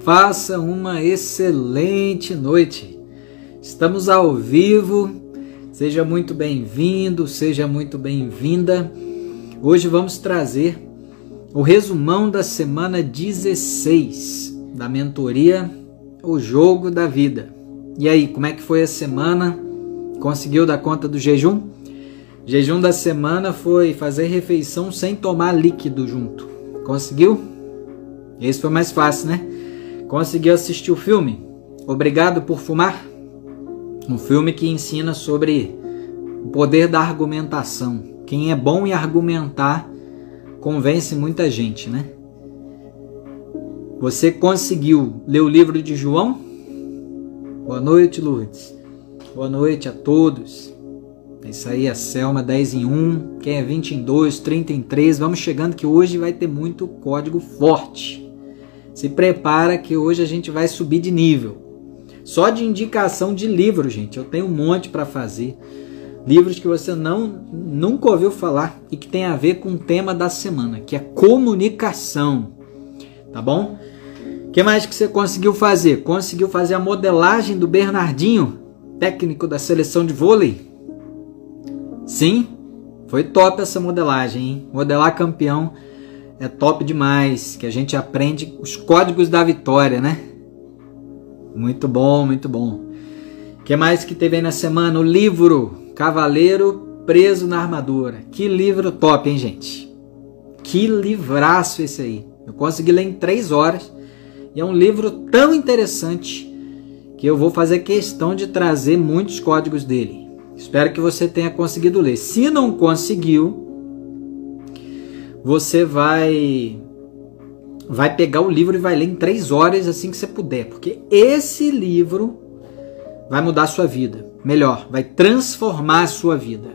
Faça uma excelente noite. Estamos ao vivo. Seja muito bem-vindo, seja muito bem-vinda. Hoje vamos trazer o resumão da semana 16 da mentoria O Jogo da Vida. E aí, como é que foi a semana? Conseguiu dar conta do jejum? O jejum da semana foi fazer refeição sem tomar líquido junto. Conseguiu? Esse foi mais fácil, né? Conseguiu assistir o filme Obrigado por Fumar? Um filme que ensina sobre o poder da argumentação. Quem é bom em argumentar convence muita gente, né? Você conseguiu ler o livro de João? Boa noite, Lourdes. Boa noite a todos. É isso aí, a Selma 10 em 1. Quem é 20 em 2, 30 em 3. Vamos chegando que hoje vai ter muito código forte. Se prepara que hoje a gente vai subir de nível. Só de indicação de livro, gente. Eu tenho um monte para fazer. Livros que você nunca ouviu falar e que tem a ver com o tema da semana, que é comunicação. Tá bom? O que mais que você conseguiu fazer? Conseguiu fazer a modelagem do Bernardinho, técnico da seleção de vôlei? Sim? Foi top essa modelagem, hein? Modelar campeão é top demais, que a gente aprende os códigos da vitória, né? Muito bom, muito bom. O que mais que teve aí na semana? O livro Cavaleiro Preso na Armadura. Que livro top, hein, gente? Que livraço esse aí. Eu consegui ler em 3 horas. E é um livro tão interessante que eu vou fazer questão de trazer muitos códigos dele. Espero que você tenha conseguido ler. Se não conseguiu, você vai pegar o livro e vai ler em 3 horas assim que você puder, porque esse livro vai mudar a sua vida. Melhor, vai transformar a sua vida.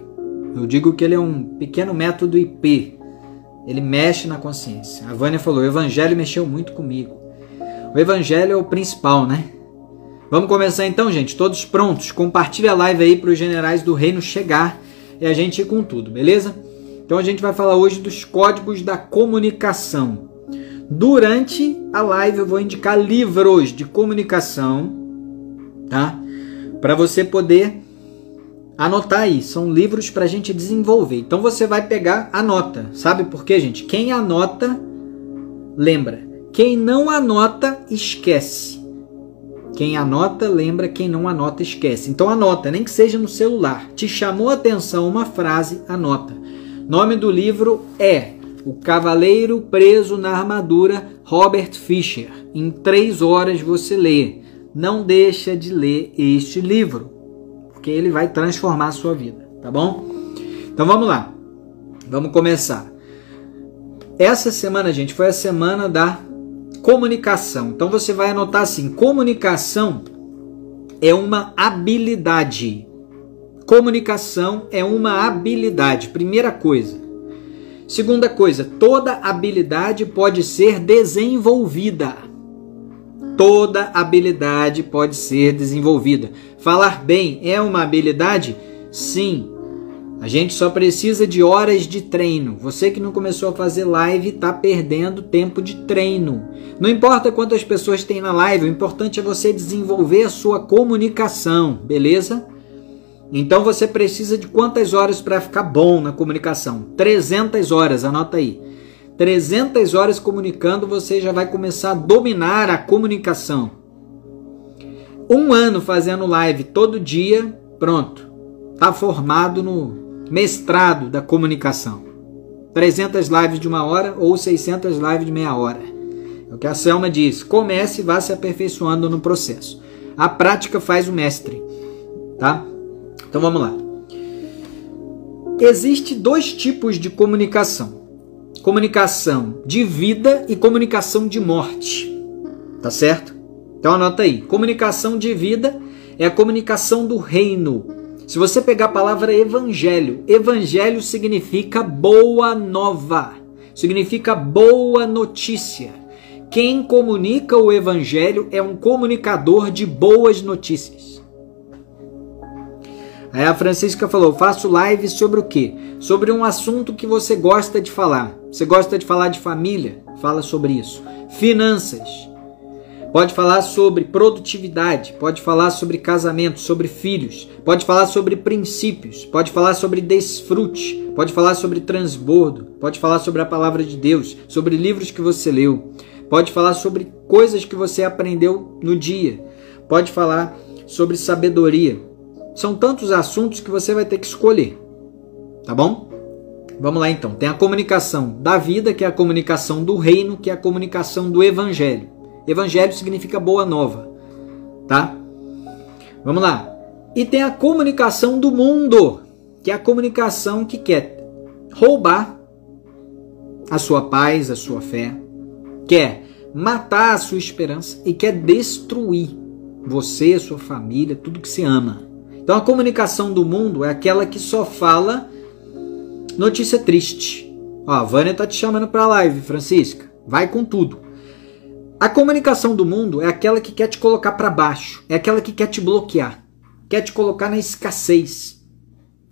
Eu digo que ele é um pequeno método IP. Ele mexe na consciência. A Vânia falou, o Evangelho mexeu muito comigo. O Evangelho é o principal, né? Vamos começar então, gente? Todos prontos? Compartilha a live aí para os generais do reino chegar e a gente ir com tudo, beleza? Então a gente vai falar hoje dos códigos da comunicação. Durante a live eu vou indicar livros de comunicação, tá? Para você poder anotar aí. São livros para a gente desenvolver. Então você vai pegar, anota. Sabe por quê, gente? Quem anota, lembra. Quem não anota, esquece. Quem anota, lembra. Quem não anota, esquece. Então anota, nem que seja no celular. Te chamou a atenção uma frase, anota. Nome do livro é O Cavaleiro Preso na Armadura, Robert Fisher. Em 3 horas você lê. Não deixa de ler este livro, porque ele vai transformar a sua vida, tá bom? Então vamos lá. Vamos começar. Essa semana, gente, foi a semana da comunicação. Então você vai anotar assim, comunicação é uma habilidade. Comunicação é uma habilidade, primeira coisa. Segunda coisa, toda habilidade pode ser desenvolvida. Toda habilidade pode ser desenvolvida. Falar bem é uma habilidade? Sim. A gente só precisa de horas de treino. Você que não começou a fazer live está perdendo tempo de treino. Não importa quantas pessoas tem na live, o importante é você desenvolver a sua comunicação, beleza? Então você precisa de quantas horas para ficar bom na comunicação? 300 horas, anota aí. 300 horas comunicando, você já vai começar a dominar a comunicação. 1 ano fazendo live todo dia, pronto. Está formado no mestrado da comunicação. 300 lives de 1 hora ou 600 lives de meia hora. É o que a Selma diz. Comece e vá se aperfeiçoando no processo. A prática faz o mestre, tá? Então vamos lá. Existem 2 tipos de comunicação. Comunicação de vida e comunicação de morte. Tá certo? Então anota aí. Comunicação de vida é a comunicação do reino. Se você pegar a palavra evangelho, evangelho significa boa nova. Significa boa notícia. Quem comunica o evangelho é um comunicador de boas notícias. Aí a Francisca falou, faço live sobre o quê? Sobre um assunto que você gosta de falar. Você gosta de falar de família? Fala sobre isso. Finanças. pode falar sobre produtividade, pode falar sobre casamento, sobre filhos, pode falar sobre princípios, pode falar sobre desfrute, pode falar sobre transbordo, pode falar sobre a palavra de Deus, sobre livros que você leu, pode falar sobre coisas que você aprendeu no dia, pode falar sobre sabedoria. São tantos assuntos que você vai ter que escolher, tá bom? Vamos lá então. Tem a comunicação da vida, que é a comunicação do reino, que é a comunicação do evangelho. Evangelho significa boa nova, tá? Vamos lá. E tem a comunicação do mundo, que é a comunicação que quer roubar a sua paz, a sua fé, quer matar a sua esperança e quer destruir você, a sua família, tudo que você ama. Então a comunicação do mundo é aquela que só fala notícia triste. Ó, a Vânia tá te chamando para a live, Francisca. Vai com tudo. A comunicação do mundo é aquela que quer te colocar para baixo, é aquela que quer te bloquear, quer te colocar na escassez.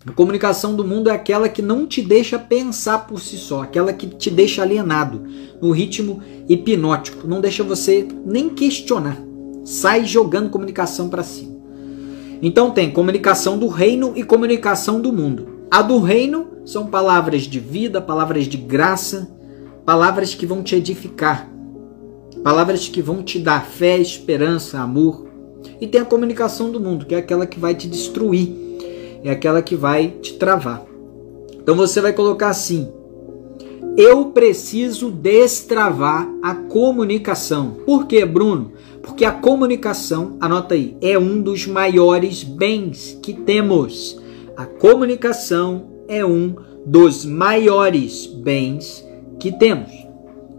A comunicação do mundo é aquela que não te deixa pensar por si só, aquela que te deixa alienado, no ritmo hipnótico, não deixa você nem questionar, sai jogando comunicação para cima. Então tem comunicação do reino e comunicação do mundo. A do reino são palavras de vida, palavras de graça, palavras que vão te edificar, palavras que vão te dar fé, esperança, amor. E tem a comunicação do mundo, que é aquela que vai te destruir, é aquela que vai te travar. Então você vai colocar assim: eu preciso destravar a comunicação. Por quê, Bruno? Porque a comunicação, anota aí, é um dos maiores bens que temos. A comunicação é um dos maiores bens que temos.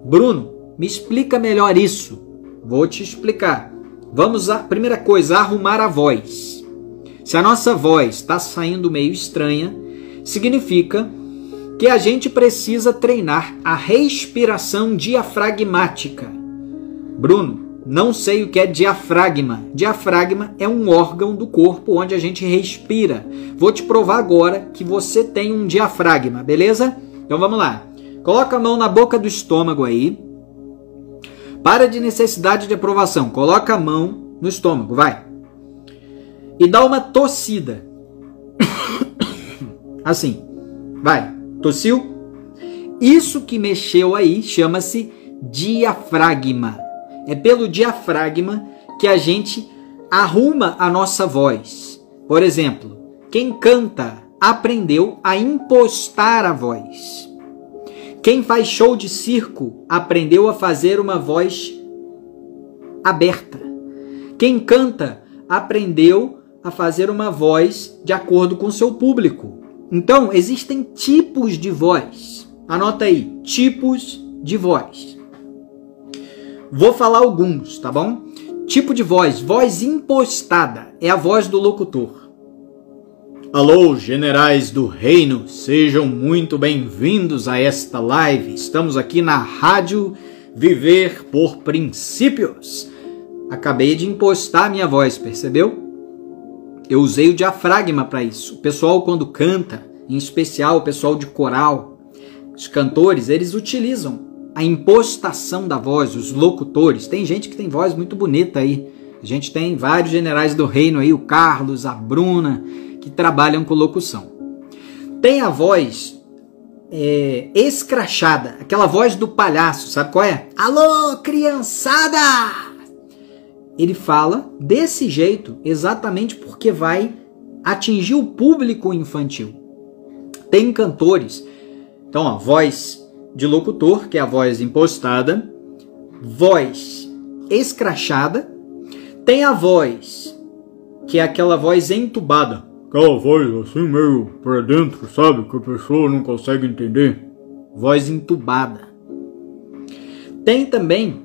Bruno, me explica melhor isso. Vou te explicar. Vamos a primeira coisa, arrumar a voz. Se a nossa voz está saindo meio estranha, significa que a gente precisa treinar a respiração diafragmática. Bruno, não sei o que é diafragma. Diafragma é um órgão do corpo onde a gente respira. Vou te provar agora que você tem um diafragma, beleza? Então vamos lá. Coloca a mão na boca do estômago aí. Para de necessidade de aprovação. Coloca a mão no estômago, vai. E dá uma tossida. Assim. Vai. Tossiu? Isso que mexeu aí chama-se diafragma. É pelo diafragma que a gente arruma a nossa voz. Por exemplo, quem canta aprendeu a impostar a voz. Quem faz show de circo aprendeu a fazer uma voz aberta. Quem canta aprendeu a fazer uma voz de acordo com o seu público. Então, existem tipos de voz. Anota aí, tipos de voz. Vou falar alguns, tá bom? Tipo de voz, voz impostada, é a voz do locutor. Alô, generais do reino, sejam muito bem-vindos a esta live. Estamos aqui na Rádio Viver por Princípios. Acabei de impostar a minha voz, percebeu? Eu usei o diafragma para isso. O pessoal quando canta, em especial o pessoal de coral, os cantores, eles utilizam a impostação da voz, os locutores. Tem gente que tem voz muito bonita aí. A gente tem vários generais do reino aí, o Carlos, a Bruna, que trabalham com locução. Tem a voz escrachada, aquela voz do palhaço, sabe qual é? Alô, criançada! Ele fala desse jeito exatamente porque vai atingir o público infantil. Tem cantores, então a voz de locutor, que é a voz impostada, voz escrachada, tem a voz, que é aquela voz entubada, aquela voz assim meio pra dentro, sabe, que a pessoa não consegue entender, voz entubada. Tem também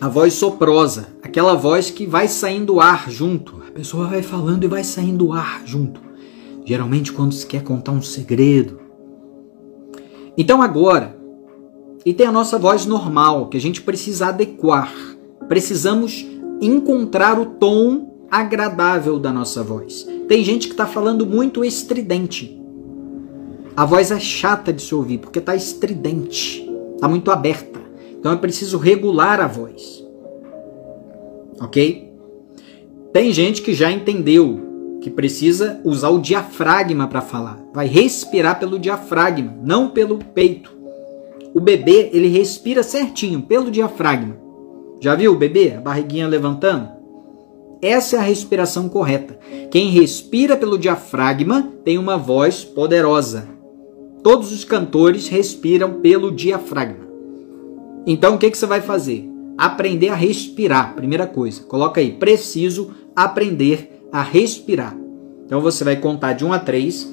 a voz soprosa, aquela voz que vai saindo ar junto, a pessoa vai falando e vai saindo ar junto, geralmente quando se quer contar um segredo. Então agora, e tem a nossa voz normal, que a gente precisa adequar. Precisamos encontrar o tom agradável da nossa voz. Tem gente que está falando muito estridente. A voz é chata de se ouvir, porque está estridente, está muito aberta. Então é preciso regular a voz. ok? Tem gente que já entendeu que precisa usar o diafragma para falar. Vai respirar pelo diafragma, não pelo peito. O bebê, ele respira certinho, pelo diafragma. Já viu o bebê? A barriguinha levantando? Essa é a respiração correta. Quem respira pelo diafragma tem uma voz poderosa. Todos os cantores respiram pelo diafragma. Então, o que você vai fazer? Aprender a respirar, primeira coisa. Coloca aí, preciso aprender a respirar. Então, você vai contar de 1 a 3.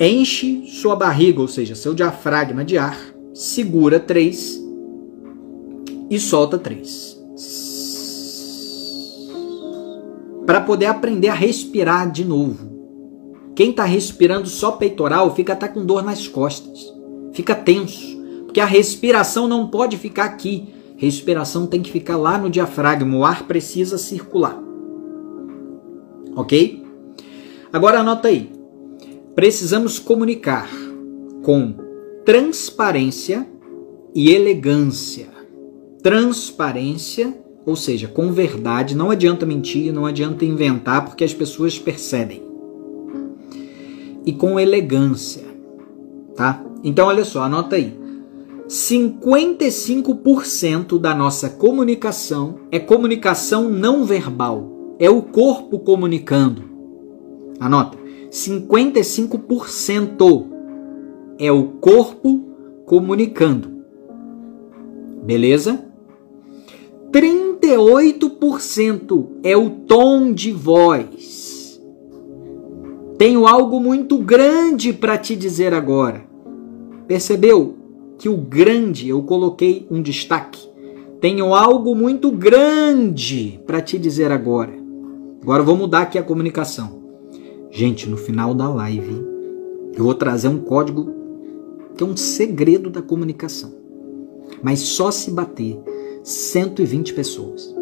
Enche sua barriga, ou seja, seu diafragma de ar. Segura 3 e solta 3. Para poder aprender a respirar de novo. Quem está respirando só peitoral fica até com dor nas costas. Fica tenso. Porque a respiração não pode ficar aqui. Respiração tem que ficar lá no diafragma. O ar precisa circular. Ok? Agora anota aí. Precisamos comunicar com transparência e elegância. Transparência, ou seja, com verdade. Não adianta mentir, não adianta inventar, porque as pessoas percebem. E com elegância, tá? Então, olha só, anota aí. 55% da nossa comunicação é comunicação não verbal. É o corpo comunicando. Anota. 55% é o corpo comunicando. Beleza? 38% é o tom de voz. Tenho algo muito grande para te dizer agora. Percebeu que o grande, eu coloquei um destaque. Tenho algo muito grande para te dizer agora. Agora eu vou mudar aqui a comunicação. Gente, no final da live, eu vou trazer um código que é um segredo da comunicação. Mas só se bater 120 pessoas.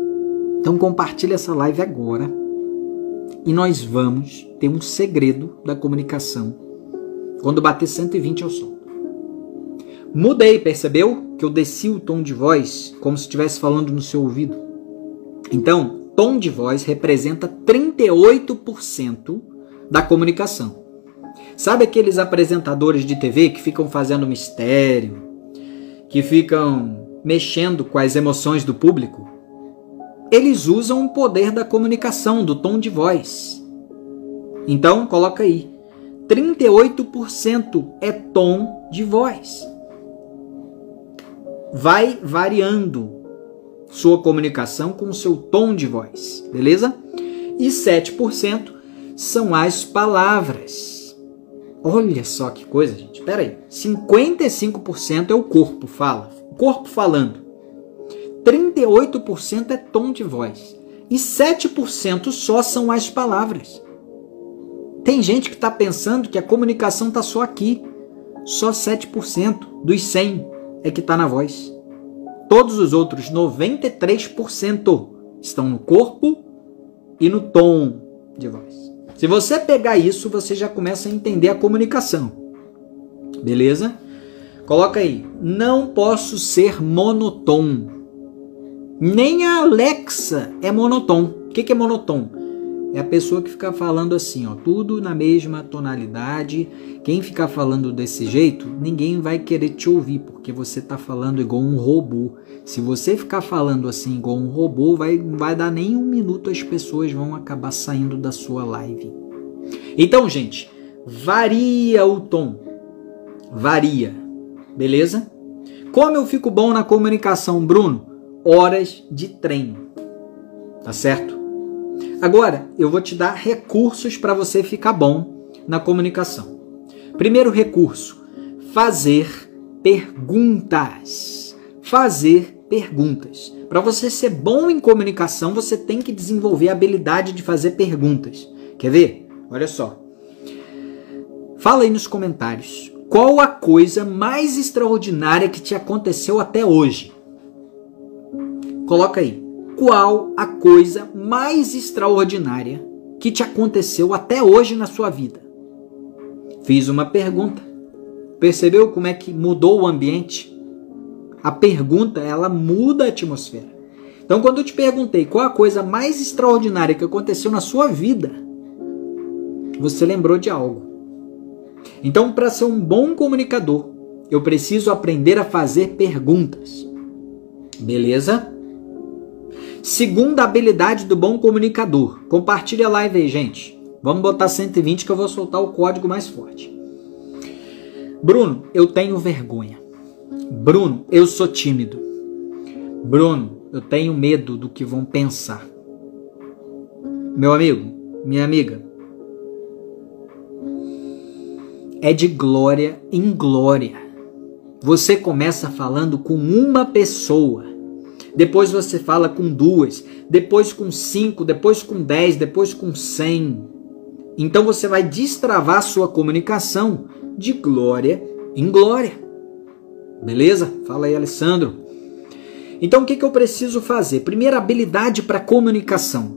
Então compartilha essa live agora. E nós vamos ter um segredo da comunicação. Quando bater 120 eu solto. Mudei, percebeu? Que eu desci o tom de voz como se estivesse falando no seu ouvido. Então, tom de voz representa 38% da comunicação. Sabe aqueles apresentadores de TV que ficam fazendo mistério? Que ficam mexendo com as emoções do público? Eles usam o poder da comunicação, do tom de voz. Então, coloca aí. 38% é tom de voz. Vai variando sua comunicação com o seu tom de voz, beleza? E 7% são as palavras. Olha só que coisa, gente. Espera aí. 55% é o corpo, fala. O corpo falando. 38% é tom de voz. E 7% só são as palavras. Tem gente que está pensando que a comunicação está só aqui. Só 7% dos 100 é que está na voz. Todos os outros 93% estão no corpo e no tom de voz. Se você pegar isso, você já começa a entender a comunicação. Beleza? Coloca aí. Não posso ser monotom. Nem a Alexa é monotom. O que é monotom? É a pessoa que fica falando assim, ó, tudo na mesma tonalidade. Quem ficar falando desse jeito, ninguém vai querer te ouvir, porque você está falando igual um robô. Se você ficar falando assim igual um robô, não vai dar nem um minuto, as pessoas vão acabar saindo da sua live. Então, gente, varia o tom. Varia. Beleza? Como eu fico bom na comunicação, Bruno? Horas de treino. Tá certo? Agora, eu vou te dar recursos para você ficar bom na comunicação. Primeiro recurso, fazer perguntas. Fazer perguntas. Para você ser bom em comunicação, você tem que desenvolver a habilidade de fazer perguntas. Quer ver? Olha só. Fala aí nos comentários. Qual a coisa mais extraordinária que te aconteceu até hoje? Coloca aí. Qual a coisa mais extraordinária que te aconteceu até hoje na sua vida? Fiz uma pergunta. Percebeu como é que mudou o ambiente? A pergunta, ela muda a atmosfera. Então, quando eu te perguntei qual a coisa mais extraordinária que aconteceu na sua vida, você lembrou de algo. Então, para ser um bom comunicador, eu preciso aprender a fazer perguntas. Beleza? Segunda habilidade do bom comunicador. Compartilha a live aí, gente. Vamos botar 120 que eu vou soltar o código mais forte. Bruno, eu tenho vergonha. Bruno, eu sou tímido. Bruno, eu tenho medo do que vão pensar. Meu amigo, minha amiga, é de glória em glória. Você começa falando com uma pessoa, depois você fala com 2, depois com 5, depois com 10, depois com 100. Então você vai destravar a sua comunicação de glória em glória. Beleza? Fala aí, Alessandro. Então o que eu preciso fazer? Primeira habilidade para comunicação.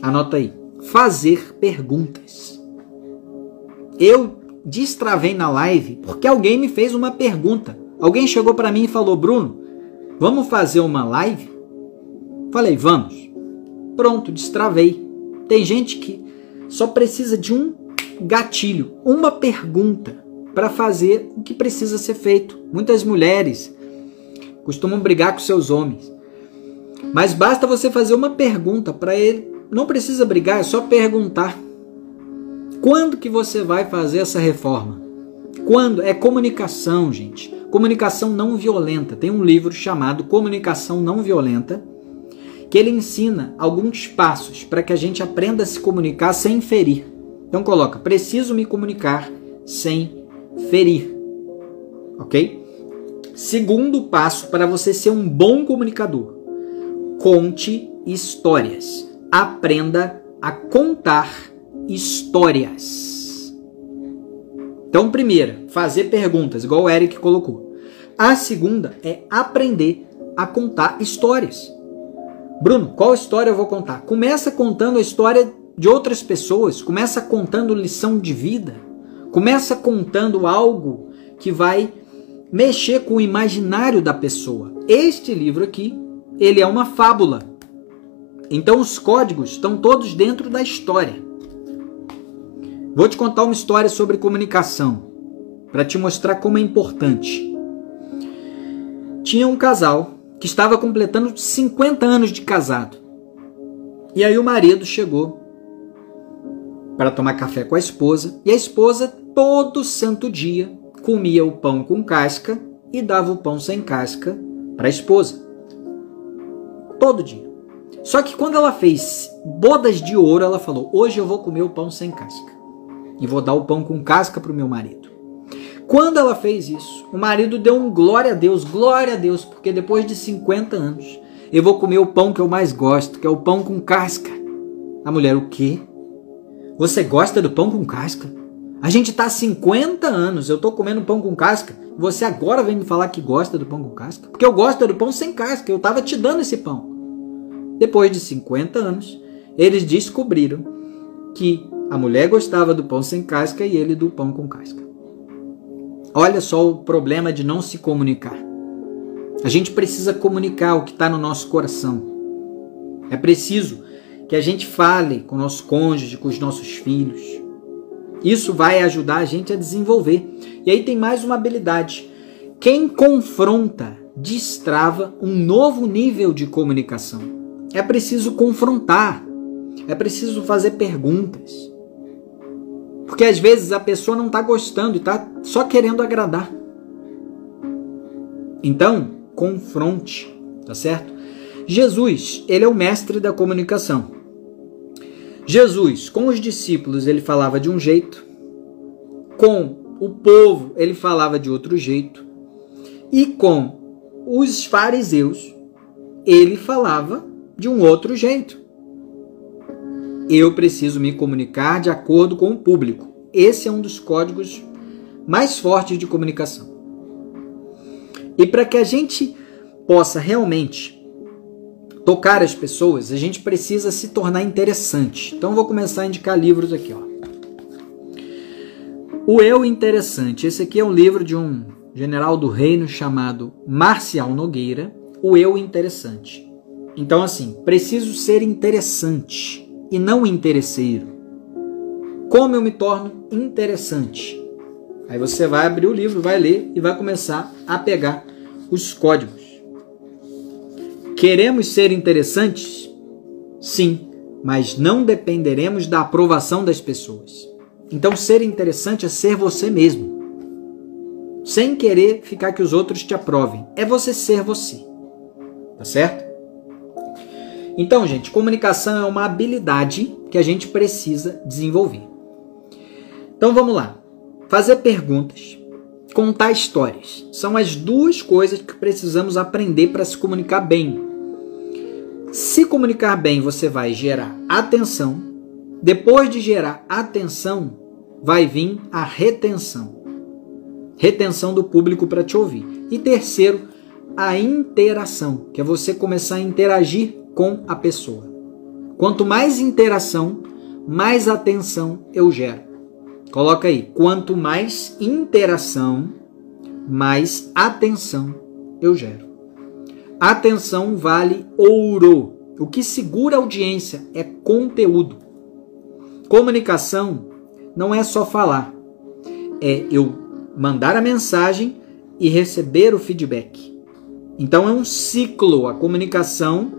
Anota aí. Fazer perguntas. Eu destravei na live porque alguém me fez uma pergunta. Alguém chegou para mim e falou: Bruno, vamos fazer uma live? Falei, vamos. Pronto, destravei. Tem gente que só precisa de um gatilho, uma pergunta para fazer o que precisa ser feito. Muitas mulheres costumam brigar com seus homens, mas basta você fazer uma pergunta para ele. Não precisa brigar, é só perguntar. Quando que você vai fazer essa reforma? Quando? É comunicação, gente. Comunicação não violenta. Tem um livro chamado Comunicação Não Violenta, que ele ensina alguns passos para que a gente aprenda a se comunicar sem ferir. Então coloca, preciso me comunicar sem ferir. Ok? Segundo passo para você ser um bom comunicador. Conte histórias. Aprenda a contar histórias. Então, primeira, fazer perguntas, igual o Eric colocou. A segunda é aprender a contar histórias. Bruno, qual história eu vou contar? Começa contando a história de outras pessoas, começa contando lição de vida, começa contando algo que vai mexer com o imaginário da pessoa. Este livro aqui, ele é uma fábula. Então os códigos estão todos dentro da história. Vou te contar uma história sobre comunicação, para te mostrar como é importante. Tinha um casal que estava completando 50 anos de casado. E aí o marido chegou para tomar café com a esposa, e a esposa todo santo dia comia o pão com casca e dava o pão sem casca para a esposa. Todo dia. Só que quando ela fez bodas de ouro, ela falou, hoje eu vou comer o pão sem casca e vou dar o pão com casca para o meu marido. Quando ela fez isso, o marido deu um glória a Deus, porque depois de 50 anos eu vou comer o pão que eu mais gosto, que é o pão com casca. A mulher, o quê? Você gosta do pão com casca? A gente está há 50 anos, eu estou comendo pão com casca, você agora vem me falar que gosta do pão com casca? Porque eu gosto do pão sem casca, eu estava te dando esse pão. Depois de 50 anos, eles descobriram que a mulher gostava do pão sem casca e ele do pão com casca. Olha só o problema de não se comunicar. A gente precisa comunicar o que está no nosso coração. É preciso que a gente fale com o nosso cônjuge, com os nossos filhos. Isso vai ajudar a gente a desenvolver. E aí tem mais uma habilidade. Quem confronta, destrava um novo nível de comunicação. É preciso confrontar. É preciso fazer perguntas. Porque às vezes a pessoa não está gostando e está só querendo agradar. Então, confronte, tá certo? Jesus, ele é o mestre da comunicação. Jesus, com os discípulos, ele falava de um jeito. Com o povo, ele falava de outro jeito. E com os fariseus, ele falava de um outro jeito. Eu preciso me comunicar de acordo com o público. Esse é um dos códigos mais fortes de comunicação. E para que a gente possa realmente tocar as pessoas, a gente precisa se tornar interessante. Então, eu vou começar a indicar livros aqui. Ó. O Eu Interessante. Esse aqui é um livro de um general do reino chamado Marcial Nogueira. O Eu Interessante. Então, assim, preciso ser interessante e não interesseiro. Como eu me torno interessante? Aí você vai abrir o livro, vai ler e vai começar a pegar os códigos. Queremos ser interessantes? Sim, mas não dependeremos da aprovação das pessoas. Então, ser interessante é ser você mesmo. Sem querer ficar que os outros te aprovem. É você ser você. Tá certo? Então, gente, comunicação é uma habilidade que a gente precisa desenvolver. Então, vamos lá. Fazer perguntas, contar histórias. São as duas coisas que precisamos aprender para se comunicar bem. Se comunicar bem, você vai gerar atenção. Depois de gerar atenção, vai vir a retenção. Retenção do público para te ouvir. E terceiro, a interação, que é você começar a interagir com a pessoa. Quanto mais interação, mais atenção eu gero. Coloca aí, quanto mais interação, mais atenção eu gero. Atenção vale ouro. O que segura a audiência é conteúdo. Comunicação não é só falar. É eu mandar a mensagem e receber o feedback. Então é um ciclo. A comunicação,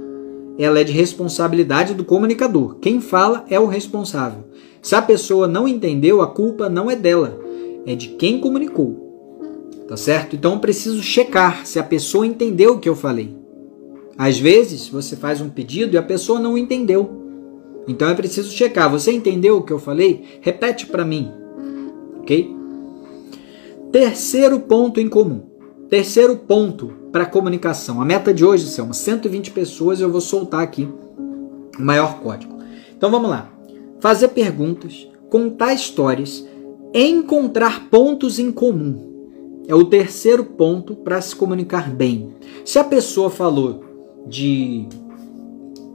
ela é de responsabilidade do comunicador. Quem fala é o responsável. Se a pessoa não entendeu, a culpa não é dela, é de quem comunicou. Tá certo? Então eu preciso checar se a pessoa entendeu o que eu falei. Às vezes você faz um pedido e a pessoa não entendeu. Então é preciso checar. Você entendeu o que eu falei? Repete para mim. Ok? Terceiro ponto em comum. Terceiro ponto para a comunicação. A meta de hoje são 120 pessoas. Eu vou soltar aqui o maior código. Então vamos lá. Fazer perguntas, contar histórias, encontrar pontos em comum. É o terceiro ponto para se comunicar bem. Se a pessoa falou de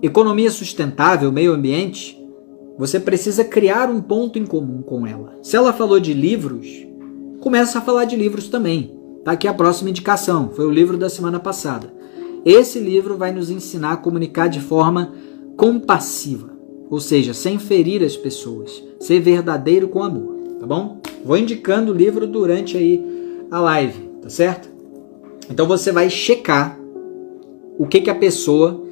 economia sustentável, meio ambiente, você precisa criar um ponto em comum com ela. Se ela falou de livros, começa a falar de livros também. Tá aqui a próxima indicação, foi o livro da semana passada. Esse livro vai nos ensinar a comunicar de forma compassiva, ou seja, sem ferir as pessoas, ser verdadeiro com amor, tá bom? Vou indicando o livro durante aí a live, tá certo? Então você vai checar o que a pessoa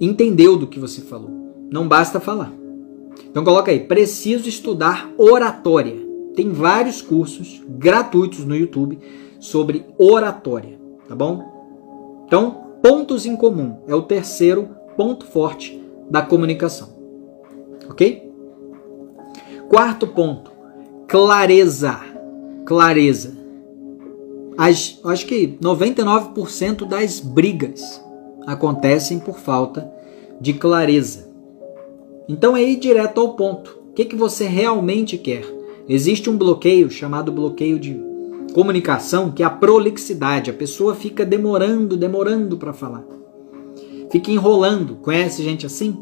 entendeu do que você falou. Não basta falar. Então coloca aí, preciso estudar oratória. Tem vários cursos gratuitos no YouTube sobre oratória, tá bom? Então, pontos em comum é o terceiro ponto forte da comunicação. Ok? Quarto ponto, clareza. Clareza. Acho que 99% das brigas acontecem por falta de clareza. Então é ir direto ao ponto. O que você realmente quer? Existe um bloqueio chamado bloqueio de comunicação, que é a prolixidade. A pessoa fica demorando para falar. Fica enrolando. Conhece gente assim?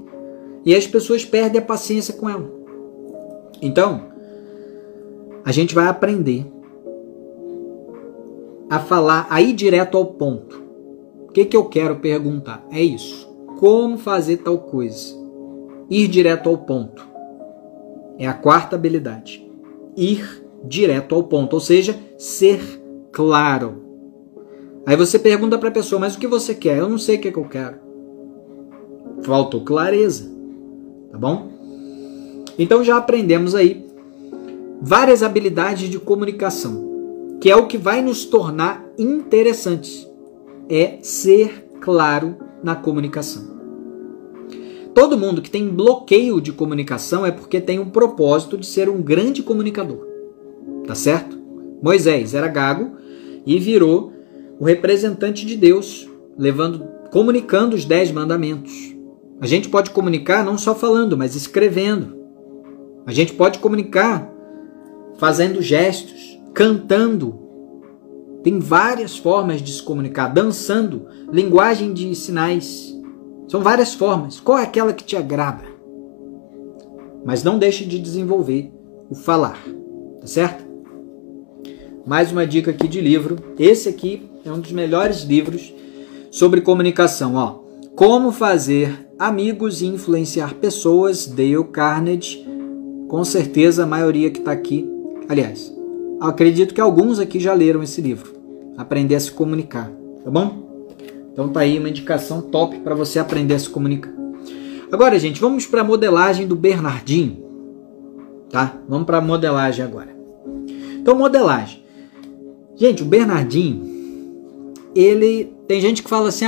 E as pessoas perdem a paciência com ela. Então, a gente vai aprender a falar, a ir direto ao ponto. O que eu quero perguntar? É isso. Como fazer tal coisa? Ir direto ao ponto. É a quarta habilidade. Ir direto ao ponto, ou seja, ser claro. Aí você pergunta para a pessoa, mas o que você quer? Eu não sei o que eu quero. Faltou clareza. Tá bom? Então já aprendemos aí várias habilidades de comunicação, que é o que vai nos tornar interessantes. É ser claro na comunicação. Todo mundo que tem bloqueio de comunicação é porque tem um propósito de ser um grande comunicador. Tá certo? Moisés era gago e virou o representante de Deus, comunicando os 10 mandamentos. A gente pode comunicar não só falando, mas escrevendo. A gente pode comunicar fazendo gestos, cantando. Tem várias formas de se comunicar, dançando, linguagem de sinais. São várias formas. Qual é aquela que te agrada? Mas não deixe de desenvolver o falar, tá certo? Mais uma dica aqui de livro. Esse aqui é um dos melhores livros sobre comunicação. Ó. Como Fazer Amigos e Influenciar Pessoas, Dale Carnegie. Com certeza a maioria que está aqui, aliás, acredito que alguns aqui já leram esse livro. Aprender a se comunicar, tá bom? Então tá aí uma indicação top para você aprender a se comunicar. Agora, gente, vamos para a modelagem do Bernardinho, tá? Vamos para a modelagem agora. Então, modelagem. Gente, o Bernardinho, ele... Tem gente que fala assim,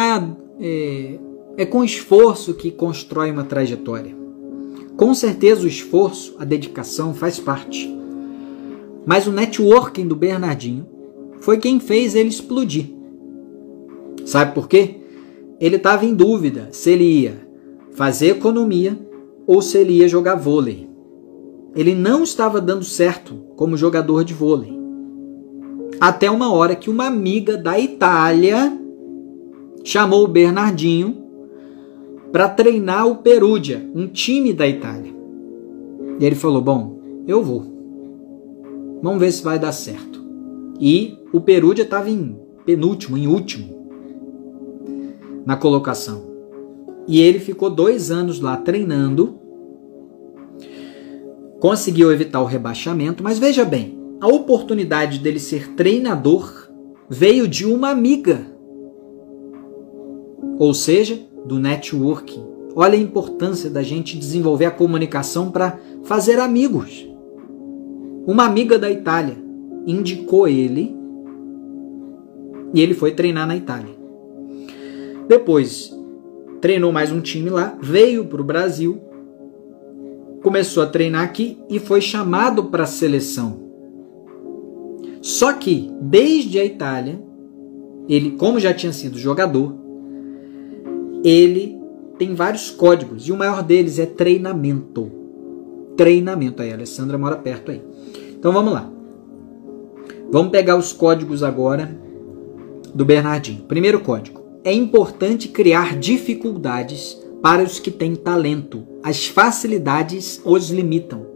é com esforço que constrói uma trajetória. Com certeza o esforço, a dedicação faz parte. Mas o networking do Bernardinho foi quem fez ele explodir. Sabe por quê? Ele estava em dúvida se ele ia fazer economia ou se ele ia jogar vôlei. Ele não estava dando certo como jogador de vôlei. Até uma hora que uma amiga da Itália chamou o Bernardinho para treinar o Perugia, um time da Itália. E ele falou, bom, eu vou. Vamos ver se vai dar certo. E o Perugia estava em último na colocação. E ele ficou 2 anos lá treinando, conseguiu evitar o rebaixamento, mas veja bem, a oportunidade dele ser treinador veio de uma amiga, ou seja, do networking. Olha a importância da gente desenvolver a comunicação para fazer amigos. Uma amiga da Itália indicou ele e ele foi treinar na Itália. Depois, treinou mais um time lá, veio para o Brasil, começou a treinar aqui e foi chamado para a seleção. Só que, desde a Itália, ele, como já tinha sido jogador, ele tem vários códigos e o maior deles é treinamento. Treinamento. Aí, a Alessandra mora perto aí. Então, vamos lá. Vamos pegar os códigos agora do Bernardinho. Primeiro código. É importante criar dificuldades para os que têm talento. As facilidades os limitam.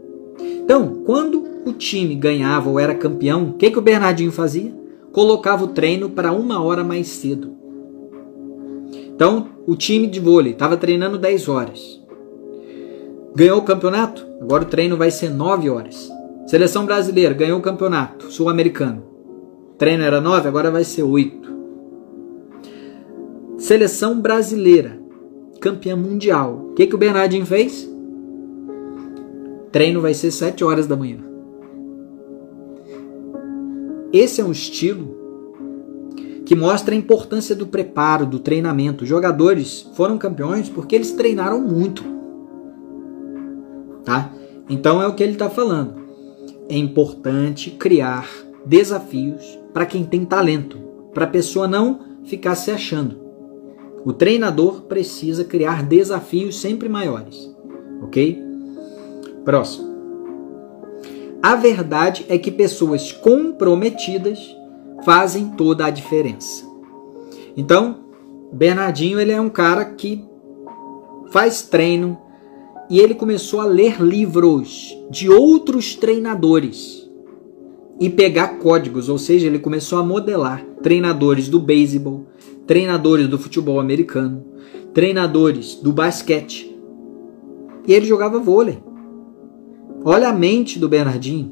Então, quando o time ganhava ou era campeão, o que o Bernardinho fazia? Colocava o treino para 1 hora mais cedo. Então, o time de vôlei estava treinando 10 horas. Ganhou o campeonato? Agora o treino vai ser 9 horas. Seleção brasileira ganhou o campeonato sul-americano. O treino era 9, agora vai ser 8. Seleção brasileira, campeã mundial. O que o Bernardinho fez? Treino vai ser 7 horas da manhã. Esse é um estilo que mostra a importância do preparo, do treinamento. Os jogadores foram campeões porque eles treinaram muito. Tá? Então é o que ele está falando. É importante criar desafios para quem tem talento, para a pessoa não ficar se achando. O treinador precisa criar desafios sempre maiores. Ok? Próximo. A verdade é que pessoas comprometidas fazem toda a diferença. Então, Bernardinho, ele é um cara que faz treino e ele começou a ler livros de outros treinadores e pegar códigos, ou seja, ele começou a modelar treinadores do beisebol, treinadores do futebol americano, treinadores do basquete. E ele jogava vôlei. Olha a mente do Bernardinho.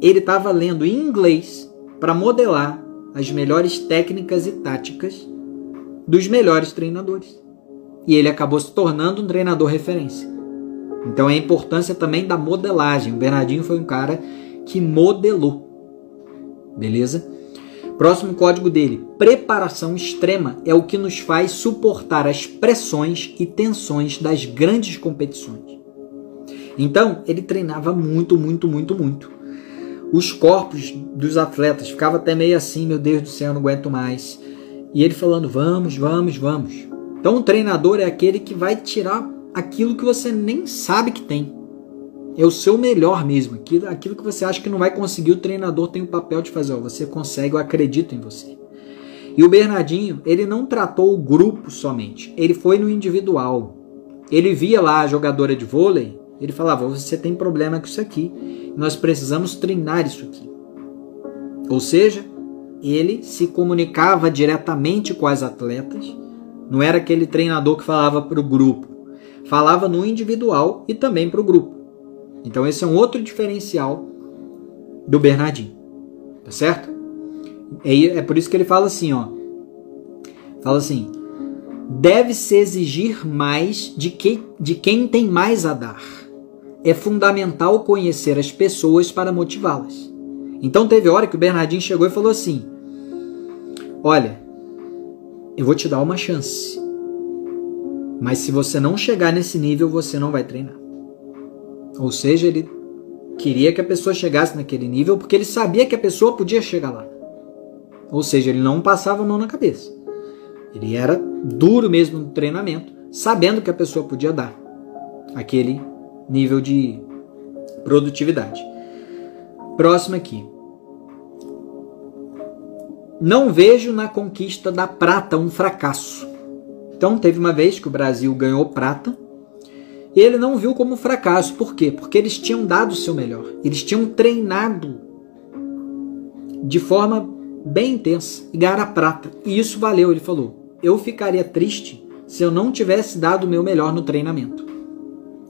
Ele estava lendo em inglês para modelar as melhores técnicas e táticas dos melhores treinadores. E ele acabou se tornando um treinador referência. Então é a importância também da modelagem. O Bernardinho foi um cara que modelou. Beleza? Próximo código dele. Preparação extrema é o que nos faz suportar as pressões e tensões das grandes competições. Então, ele treinava muito. Os corpos dos atletas ficavam até meio assim, meu Deus do céu, não aguento mais. E ele falando, vamos. Então, o treinador é aquele que vai tirar aquilo que você nem sabe que tem. É o seu melhor mesmo. Aquilo que você acha que não vai conseguir, o treinador tem o papel de fazer. Ó, você consegue, eu acredito em você. E o Bernardinho, ele não tratou o grupo somente. Ele foi no individual. Ele via lá a jogadora de vôlei, ele falava, você tem problema com isso aqui. Nós precisamos treinar isso aqui. Ou seja, ele se comunicava diretamente com as atletas Não era aquele treinador que falava para o grupo. Falava no individual e também para o grupo. Então esse é um outro diferencial do Bernardinho. Tá certo? É por isso que ele fala assim, ó. Fala assim: deve-se exigir mais de quem tem mais a dar. É fundamental conhecer as pessoas para motivá-las. Então teve hora que o Bernardinho chegou e falou assim: olha, eu vou te dar uma chance, mas se você não chegar nesse nível, você não vai treinar. Ou seja, ele queria que a pessoa chegasse naquele nível porque ele sabia que a pessoa podia chegar lá. Ou seja, ele não passava a mão na cabeça. Ele era duro mesmo no treinamento, sabendo que a pessoa podia dar aquele nível de produtividade. Próximo aqui. Não vejo na conquista da prata um fracasso. Então, teve uma vez que o Brasil ganhou prata e ele não viu como fracasso. Por quê? Porque eles tinham dado o seu melhor. Eles tinham treinado de forma bem intensa e ganharam a prata. E isso valeu. Ele falou: eu ficaria triste se eu não tivesse dado o meu melhor no treinamento.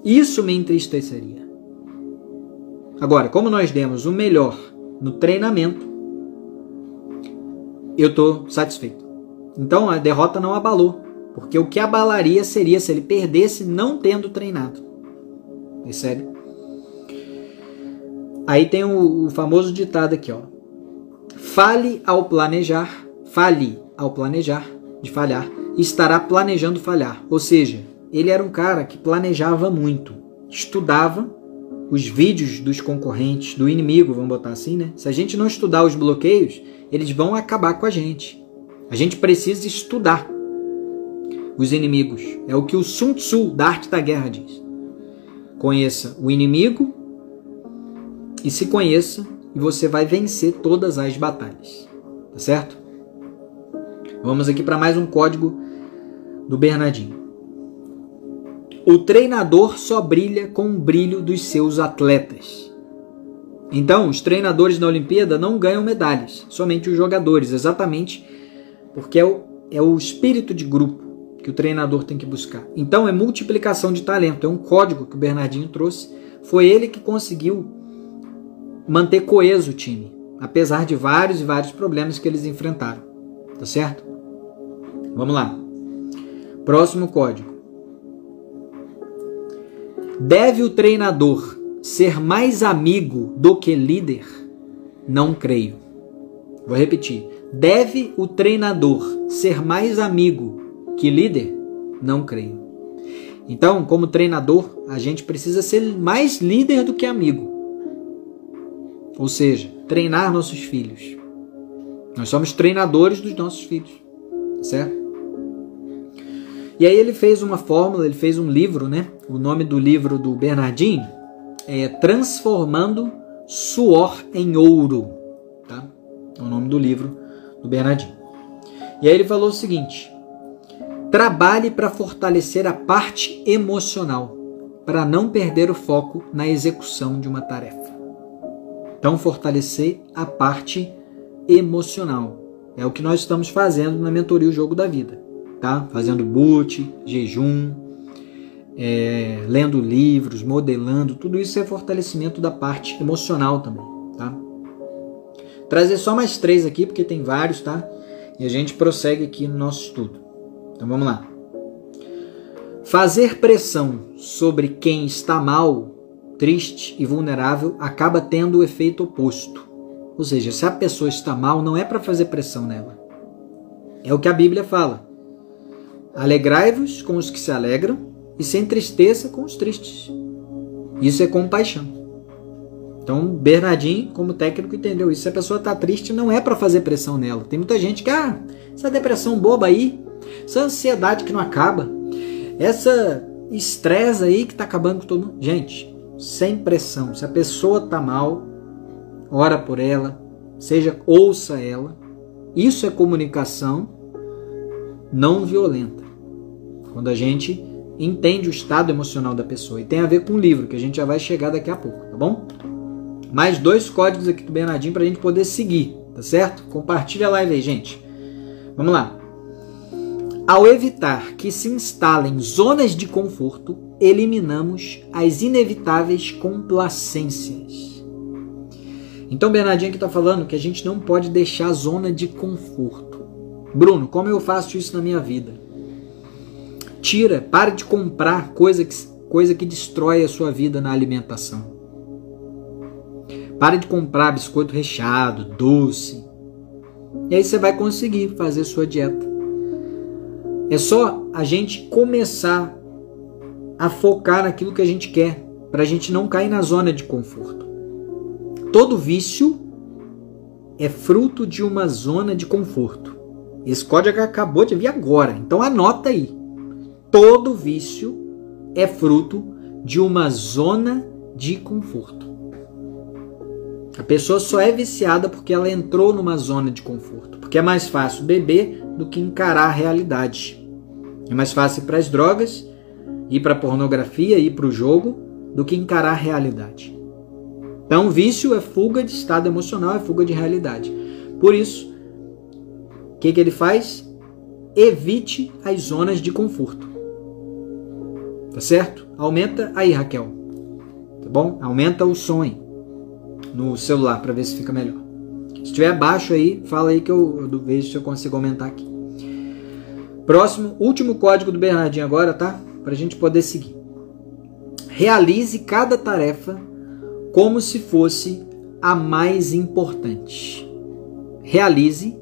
Isso me entristeceria. Agora, como nós demos o melhor no treinamento, eu estou satisfeito. Então a derrota não abalou, porque o que abalaria seria se ele perdesse não tendo treinado. Percebe? Aí tem o famoso ditado aqui, ó. Fale ao planejar de falhar, estará planejando falhar. Ou seja, ele era um cara que planejava muito, estudava os vídeos dos concorrentes, do inimigo, vamos botar assim, né? Se a gente não estudar os bloqueios, eles vão acabar com a gente. A gente precisa estudar os inimigos. É o que o Sun Tzu, da Arte da Guerra, diz. Conheça o inimigo e se conheça e você vai vencer todas as batalhas. Tá certo? Vamos aqui para mais um código do Bernardinho. O treinador só brilha com o brilho dos seus atletas. Então, os treinadores na Olimpíada não ganham medalhas, somente os jogadores, exatamente porque é o espírito de grupo que o treinador tem que buscar. Então, é multiplicação de talento, é um código que o Bernardinho trouxe. Foi ele que conseguiu manter coeso o time, apesar de vários e vários problemas que eles enfrentaram. Tá certo? Vamos lá. Próximo código. Deve o treinador ser mais amigo do que líder? Não creio. Vou repetir. Deve o treinador ser mais amigo que líder? Não creio. Então, como treinador, a gente precisa ser mais líder do que amigo. Ou seja, treinar nossos filhos. Nós somos treinadores dos nossos filhos. Certo? E aí ele fez uma fórmula, ele fez um livro, né? O nome do livro do Bernardinho é Transformando Suor em Ouro. Tá? É o nome do livro do Bernardinho. E aí ele falou o seguinte: trabalhe para fortalecer a parte emocional, para não perder o foco na execução de uma tarefa. Então, fortalecer a parte emocional. É o que nós estamos fazendo na mentoria O Jogo da Vida. Tá? Fazendo boot, jejum, lendo livros, modelando, tudo isso é fortalecimento da parte emocional também. Tá? Trazer só mais 3 aqui, porque tem vários, tá? E a gente prossegue aqui no nosso estudo. Então vamos lá. Fazer pressão sobre quem está mal, triste e vulnerável acaba tendo o efeito oposto. Ou seja, se a pessoa está mal, não é para fazer pressão nela. É o que a Bíblia fala. Alegrai-vos com os que se alegram e se entristeça com os tristes. Isso é compaixão. Então, Bernardinho, como técnico, entendeu isso. Se a pessoa está triste, não é para fazer pressão nela. Tem muita gente que, essa depressão boba aí, essa ansiedade que não acaba, essa estresse aí que está acabando com todo mundo. Gente, sem pressão. Se a pessoa está mal, ora por ela, ouça ela. Isso é comunicação não violenta. Quando a gente entende o estado emocional da pessoa. E tem a ver com o livro, que a gente já vai chegar daqui a pouco, tá bom? Mais 2 códigos aqui do Bernardinho para a gente poder seguir, tá certo? Compartilha a live aí, gente. Vamos lá. Ao evitar que se instalem zonas de conforto, eliminamos as inevitáveis complacências. Então, Bernardinho aqui está falando que a gente não pode deixar a zona de conforto. Bruno, como eu faço isso na minha vida? Para de comprar coisa que destrói a sua vida na alimentação. Para de comprar biscoito recheado, doce. E aí você vai conseguir fazer sua dieta. É só a gente começar a focar naquilo que a gente quer, para a gente não cair na zona de conforto. Todo vício é fruto de uma zona de conforto. Esse código acabou de vir agora, então anota aí. Todo vício é fruto de uma zona de conforto. A pessoa só é viciada porque ela entrou numa zona de conforto. Porque é mais fácil beber do que encarar a realidade. É mais fácil ir para as drogas, ir para a pornografia, ir para o jogo, do que encarar a realidade. Então, vício é fuga de estado emocional, é fuga de realidade. Por isso, o que ele faz? Evite as zonas de conforto. Tá certo? Aumenta aí, Raquel. Tá bom? Aumenta o som aí no celular para ver se fica melhor. Se estiver baixo aí, fala aí que eu vejo se eu consigo aumentar aqui. Próximo, último código do Bernardinho agora, tá? Para a gente poder seguir. Realize cada tarefa como se fosse a mais importante. Realize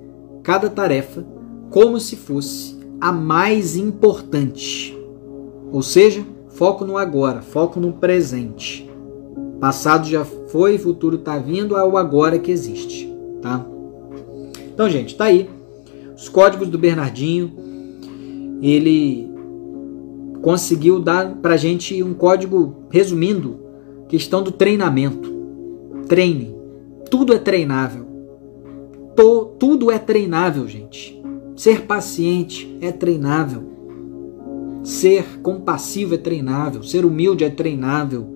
cada tarefa como se fosse a mais importante. Ou seja, foco no agora, foco no presente. Passado já foi, futuro está vindo, é o agora que existe, tá? Então, gente, tá aí os códigos do Bernardinho. Ele conseguiu dar pra gente um código, resumindo, questão do treinamento. Treine. Tudo é treinável. Tudo é treinável, gente. Ser paciente é treinável. Ser compassivo é treinável. Ser humilde é treinável.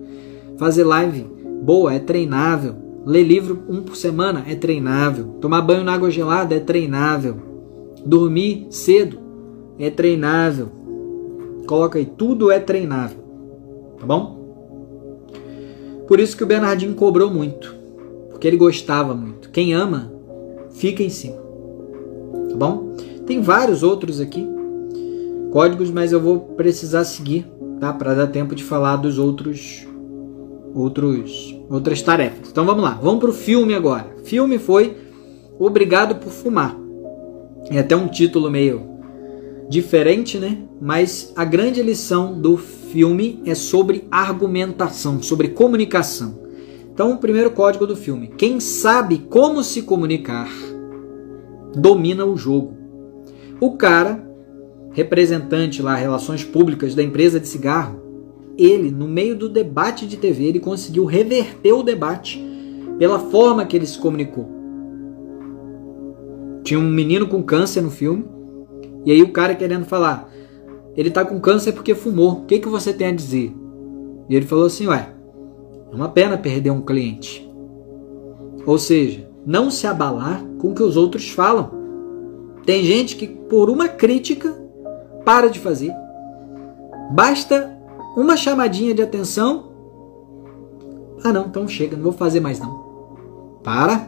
Fazer live boa é treinável. Ler livro 1 por semana é treinável. Tomar banho na água gelada é treinável. Dormir cedo é treinável. Coloca aí, tudo é treinável. Tá bom? Por isso que o Bernardinho cobrou muito. Porque ele gostava muito. Quem ama, fica em cima. Tá bom? Tem vários outros aqui. Códigos, mas eu vou precisar seguir, tá? Para dar tempo de falar dos outras tarefas. Então vamos lá. Vamos pro filme agora. Filme foi Obrigado por Fumar. É até um título meio diferente, né? Mas a grande lição do filme é sobre argumentação, sobre comunicação. Então, o primeiro código do filme. Quem sabe como se comunicar, domina o jogo. O cara, representante lá, relações públicas da empresa de cigarro, ele, no meio do debate de TV, ele conseguiu reverter o debate pela forma que ele se comunicou. Tinha um menino com câncer no filme, e aí o cara querendo falar, ele tá com câncer porque fumou, o que você tem a dizer? E ele falou assim, é uma pena perder um cliente. Ou seja, não se abalar com o que os outros falam. Tem gente que por uma crítica para de fazer. Basta uma chamadinha de atenção. Ah não, então chega, não vou fazer mais não. Para.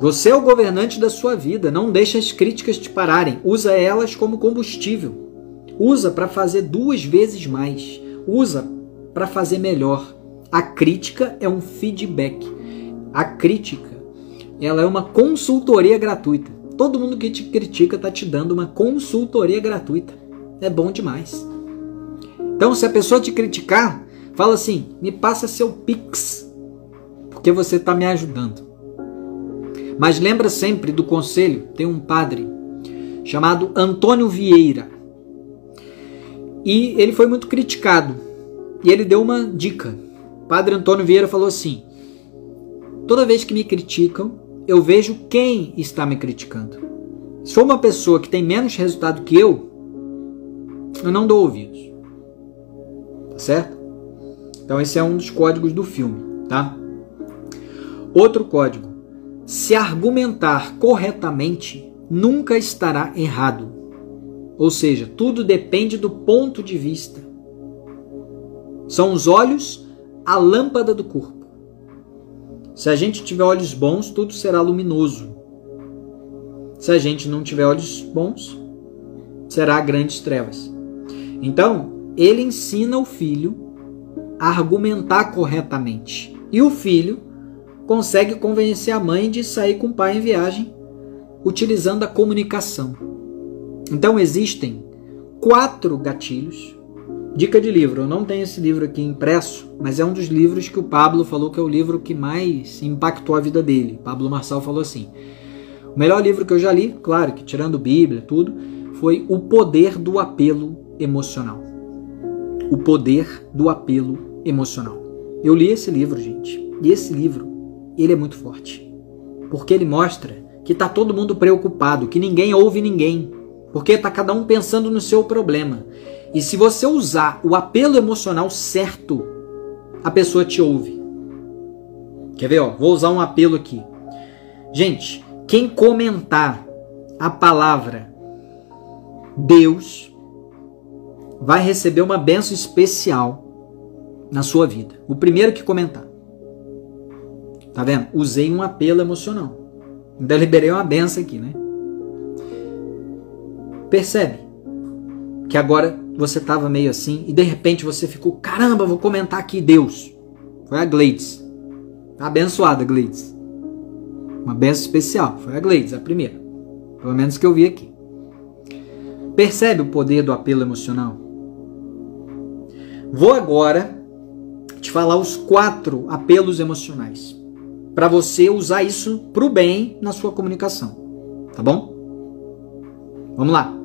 Você é o governante da sua vida, não deixa as críticas te pararem. Usa elas como combustível. Usa para fazer 2 vezes mais. Usa para fazer melhor. A crítica é um feedback. A crítica, ela é uma consultoria gratuita. Todo mundo que te critica está te dando uma consultoria gratuita. É bom demais. Então, se a pessoa te criticar, fala assim, me passa seu Pix, porque você está me ajudando. Mas lembra sempre do conselho, tem um padre chamado Antônio Vieira. E ele foi muito criticado. E ele deu uma dica. O padre Antônio Vieira falou assim, toda vez que me criticam, eu vejo quem está me criticando. Se for uma pessoa que tem menos resultado que eu não dou ouvidos. Tá certo? Então esse é um dos códigos do filme, tá? Outro código. Se argumentar corretamente, nunca estará errado. Ou seja, tudo depende do ponto de vista. São os olhos a lâmpada do corpo. Se a gente tiver olhos bons, tudo será luminoso. Se a gente não tiver olhos bons, será grandes trevas. Então, ele ensina o filho a argumentar corretamente. E o filho consegue convencer a mãe de sair com o pai em viagem, utilizando a comunicação. Então, existem 4 gatilhos. Dica de livro, eu não tenho esse livro aqui impresso, mas é um dos livros que o Pablo falou que é o livro que mais impactou a vida dele. Pablo Marçal falou assim: o melhor livro que eu já li, claro que tirando Bíblia, tudo, foi O Poder do Apelo Emocional. O Poder do Apelo Emocional. Eu li esse livro, gente, e esse livro, ele é muito forte, porque ele mostra que está todo mundo preocupado, que ninguém ouve ninguém, porque está cada um pensando no seu problema. E se você usar o apelo emocional certo, a pessoa te ouve. Quer ver? Ó, vou usar um apelo aqui. Gente, quem comentar a palavra Deus vai receber uma bênção especial na sua vida. O primeiro que comentar. Tá vendo? Usei um apelo emocional. Ainda liberei uma bênção aqui, né? Percebe que agora você estava meio assim e de repente você ficou, caramba, vou comentar aqui Deus. Foi a Gleides. Tá abençoada, Gleides. Uma bênção especial. Foi a Gleides, a primeira. Pelo menos que eu vi aqui. Percebe o poder do apelo emocional? Vou agora te falar os 4 apelos emocionais. Para você usar isso para o bem na sua comunicação. Tá bom? Vamos lá.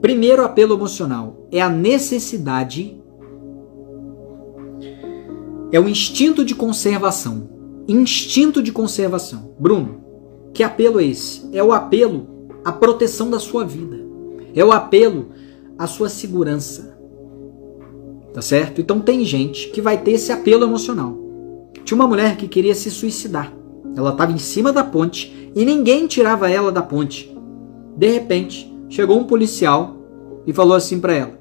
Primeiro apelo emocional é a necessidade, é o instinto de conservação. Instinto de conservação. Bruno, que apelo é esse? É o apelo à proteção da sua vida. É o apelo à sua segurança. Tá certo? Então tem gente que vai ter esse apelo emocional. Tinha uma mulher que queria se suicidar. Ela estava em cima da ponte e ninguém tirava ela da ponte. De repente, chegou um policial e falou assim para ela: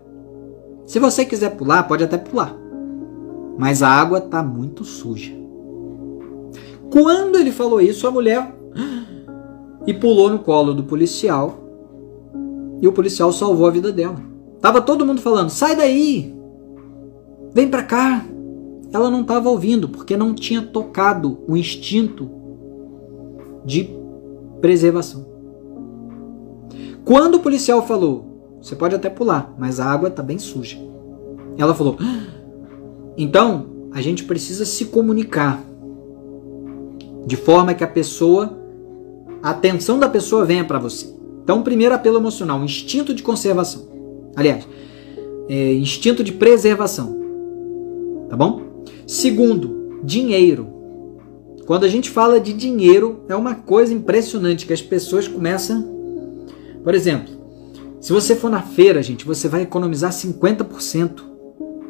se você quiser pular, pode até pular, mas a água está muito suja. Quando ele falou isso, a mulher e pulou no colo do policial e o policial salvou a vida dela. Tava todo mundo falando: sai daí, vem para cá. Ela não estava ouvindo porque não tinha tocado o instinto de preservação. Quando o policial falou: você pode até pular, mas a água está bem suja, ela falou: então a gente precisa se comunicar de forma que a atenção da pessoa venha para você. Então, primeiro apelo emocional, instinto de conservação. Aliás, instinto de preservação. Tá bom? Segundo, dinheiro. Quando a gente fala de dinheiro, é uma coisa impressionante que as pessoas começam. Por exemplo, se você for na feira, gente, você vai economizar 50%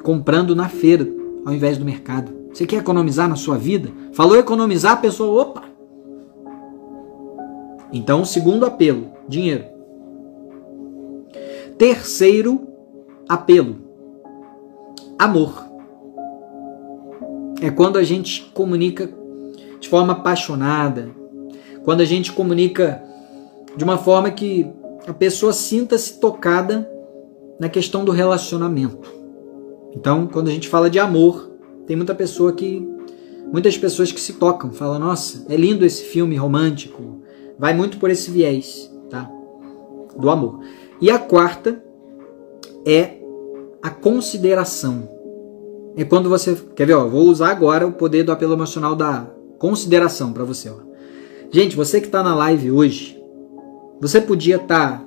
comprando na feira ao invés do mercado. Você quer economizar na sua vida? Falou economizar, a pessoa, opa! Então, segundo apelo, dinheiro. Terceiro apelo, amor. É quando a gente comunica de forma apaixonada, quando a gente comunica de uma forma que a pessoa sinta-se tocada na questão do relacionamento. Então, quando a gente fala de amor, tem muitas pessoas que se tocam, falam: nossa, é lindo esse filme romântico, vai muito por esse viés, tá? Do amor. E a quarta é a consideração. É quando você... Quer ver? Ó, vou usar agora o poder do apelo emocional da consideração para você. Ó. Gente, você que está na live hoje, você podia estar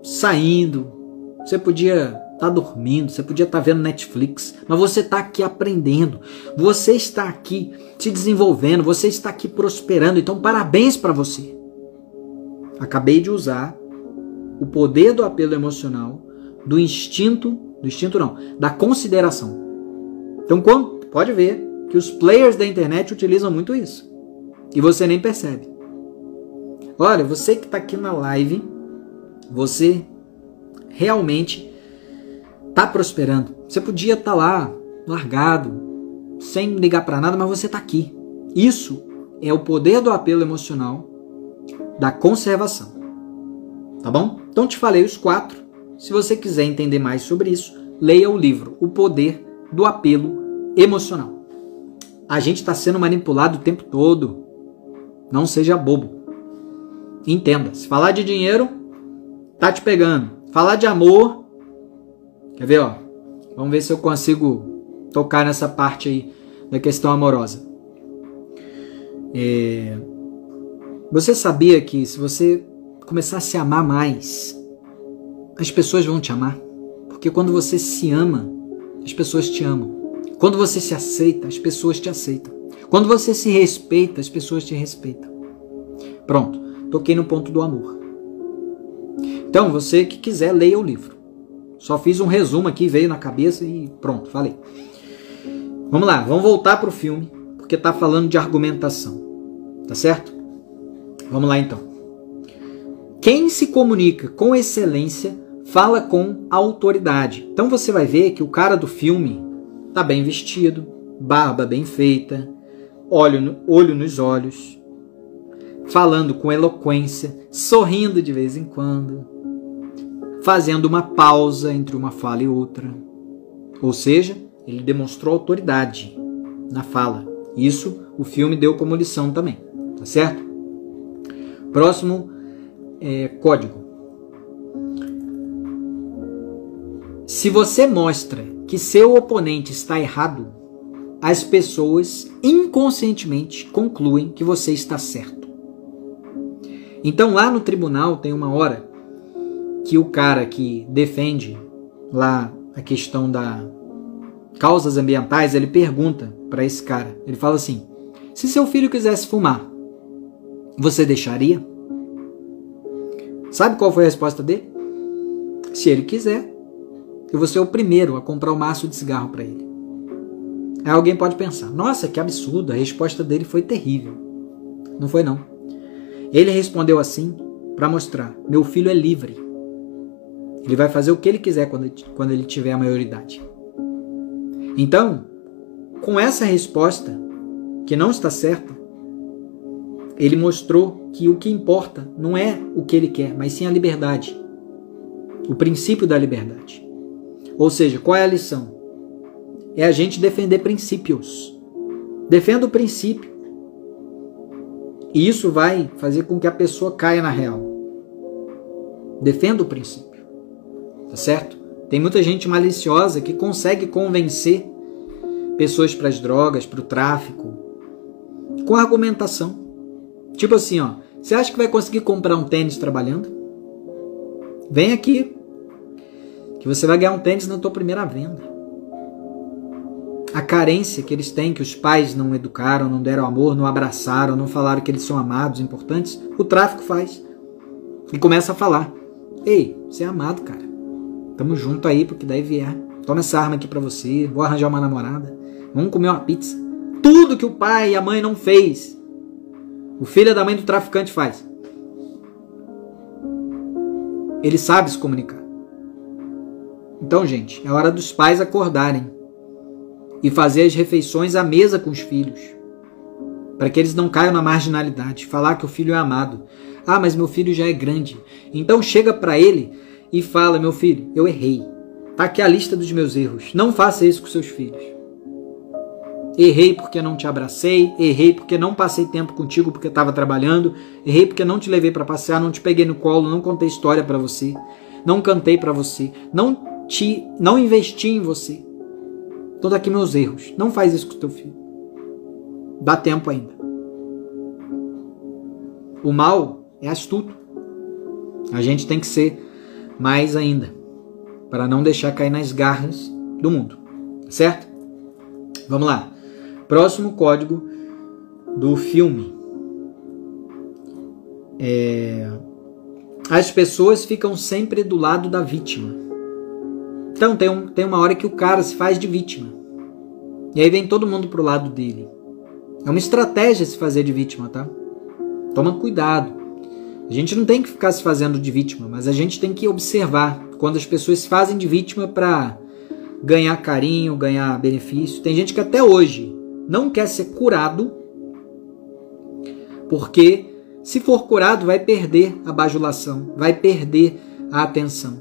saindo, você podia estar dormindo, você podia estar vendo Netflix, mas você está aqui aprendendo, você está aqui se desenvolvendo, você está aqui prosperando. Então, parabéns para você. Acabei de usar o poder do apelo emocional, da consideração. Então, pode ver que os players da internet utilizam muito isso. E você nem percebe. Olha, você que está aqui na live, você realmente está prosperando. Você podia estar lá, largado, sem ligar para nada, mas você está aqui. Isso é o poder do apelo emocional, da conservação. Tá bom? Então te falei os 4. Se você quiser entender mais sobre isso, leia o livro O Poder do Apelo Emocional. A gente está sendo manipulado o tempo todo. Não seja bobo. Entenda. Se falar de dinheiro, tá te pegando. Falar de amor, quer ver, ó? Vamos ver se eu consigo tocar nessa parte aí da questão amorosa. Você sabia que se você começar a se amar mais, as pessoas vão te amar? Porque quando você se ama, as pessoas te amam. Quando você se aceita, as pessoas te aceitam. Quando você se respeita, as pessoas te respeitam. Pronto, toquei no ponto do amor. Então, você que quiser, leia o livro. Só fiz um resumo aqui, veio na cabeça e pronto, falei. Vamos lá, vamos voltar para o filme, porque está falando de argumentação. Tá certo? Vamos lá então. Quem se comunica com excelência fala com autoridade. Então você vai ver que o cara do filme tá bem vestido, barba bem feita, olho nos olhos, falando com eloquência, sorrindo de vez em quando, fazendo uma pausa entre uma fala e outra. Ou seja, ele demonstrou autoridade na fala. Isso o filme deu como lição também. Tá certo? Próximo código. Se você mostra que seu oponente está errado, as pessoas inconscientemente concluem que você está certo. Então lá no tribunal tem uma hora que o cara que defende lá a questão da causas ambientais, ele pergunta para esse cara, ele fala assim: se seu filho quisesse fumar, você deixaria? Sabe qual foi a resposta dele? Se ele quiser, eu vou ser o primeiro a comprar um maço de cigarro para ele. Aí alguém pode pensar: nossa, que absurdo, a resposta dele foi terrível. Não foi não. Ele respondeu assim para mostrar: meu filho é livre. Ele vai fazer o que ele quiser quando ele tiver a maioridade. Então, com essa resposta, que não está certa, ele mostrou que o que importa não é o que ele quer, mas sim a liberdade. O princípio da liberdade. Ou seja, qual é a lição? É a gente defender princípios. Defenda o princípio. E isso vai fazer com que a pessoa caia na real. Defenda o princípio. Tá certo? Tem muita gente maliciosa que consegue convencer pessoas para as drogas, para o tráfico, com argumentação. Tipo assim, ó, você acha que vai conseguir comprar um tênis trabalhando? Vem aqui, que você vai ganhar um tênis na tua primeira venda. A carência que eles têm, que os pais não educaram, não deram amor, não abraçaram, não falaram que eles são amados, importantes, o tráfico faz. E começa a falar: ei, você é amado, cara. Tamo junto aí, porque daí vier. Toma essa arma aqui pra você, vou arranjar uma namorada, vamos comer uma pizza. Tudo que o pai e a mãe não fez, o filho da mãe do traficante faz. Ele sabe se comunicar. Então, gente, é hora dos pais acordarem e fazer as refeições à mesa com os filhos, para que eles não caiam na marginalidade. Falar que o filho é amado. Ah, mas meu filho já é grande. Então chega para ele e fala: meu filho, eu errei. Tá aqui a lista dos meus erros. Não faça isso com seus filhos. Errei porque não te abracei, errei porque não passei tempo contigo porque estava trabalhando, errei porque não te levei para passear, não te peguei no colo, não contei história para você, não cantei para você, não investi em você. Todos aqui meus erros. Não faz isso com o teu filho. Dá tempo ainda. O mal é astuto. A gente tem que ser mais ainda, para não deixar cair nas garras do mundo. Certo? Vamos lá. Próximo código do filme. As pessoas ficam sempre do lado da vítima. Então tem uma hora que o cara se faz de vítima. E aí vem todo mundo pro lado dele. É uma estratégia se fazer de vítima, tá? Toma cuidado. A gente não tem que ficar se fazendo de vítima, mas a gente tem que observar quando as pessoas se fazem de vítima para ganhar carinho, ganhar benefício. Tem gente que até hoje não quer ser curado, porque se for curado vai perder a bajulação, vai perder a atenção.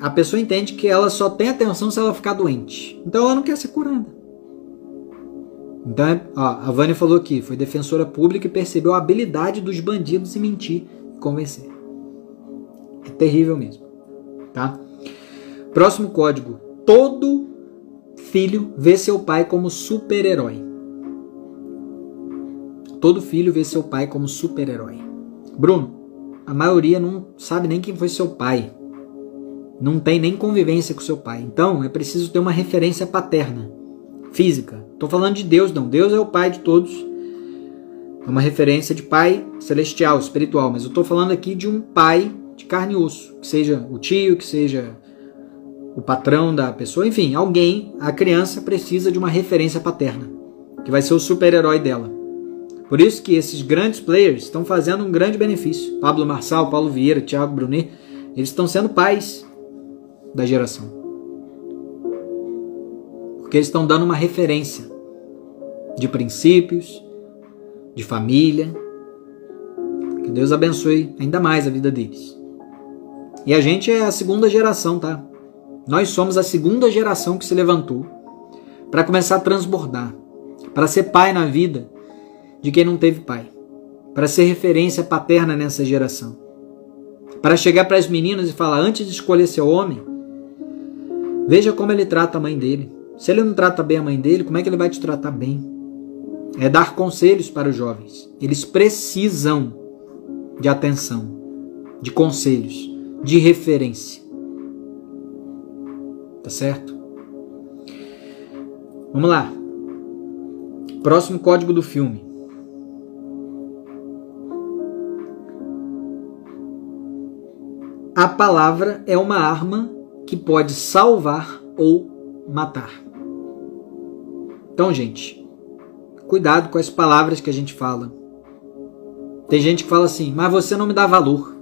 A pessoa entende que ela só tem atenção se ela ficar doente. Então ela não quer ser curada. Então, a Vânia falou aqui, foi defensora pública e percebeu a habilidade dos bandidos em mentir e convencer. É terrível mesmo. Tá? Próximo código. Todo filho vê seu pai como super-herói. Todo filho vê seu pai como super-herói. Bruno, a maioria não sabe nem quem foi seu pai. Não tem nem convivência com seu pai. Então, é preciso ter uma referência paterna, física. Estou falando de Deus, não. Deus é o pai de todos. É uma referência de pai celestial, espiritual. Mas eu estou falando aqui de um pai de carne e osso. Que seja o tio, que seja o patrão da pessoa. Enfim, alguém, a criança precisa de uma referência paterna. Que vai ser o super-herói dela. Por isso que esses grandes players estão fazendo um grande benefício. Pablo Marçal, Paulo Vieira, Thiago Brunet. Eles estão sendo pais da geração. Porque eles estão dando uma referência de princípios, de família. Que Deus abençoe ainda mais a vida deles. E a gente é a segunda geração, tá? Nós somos a segunda geração que se levantou para começar a transbordar, para ser pai na vida de quem não teve pai, para ser referência paterna nessa geração, para chegar para as meninas e falar, antes de escolher seu homem, veja como ele trata a mãe dele. Se ele não trata bem a mãe dele, como é que ele vai te tratar bem? É dar conselhos para os jovens. Eles precisam de atenção, de conselhos, de referência. Tá certo? Vamos lá. Próximo código do filme. A palavra é uma arma que pode salvar ou matar. Então, gente, cuidado com as palavras que a gente fala. Tem gente que fala assim, mas você não me dá valor.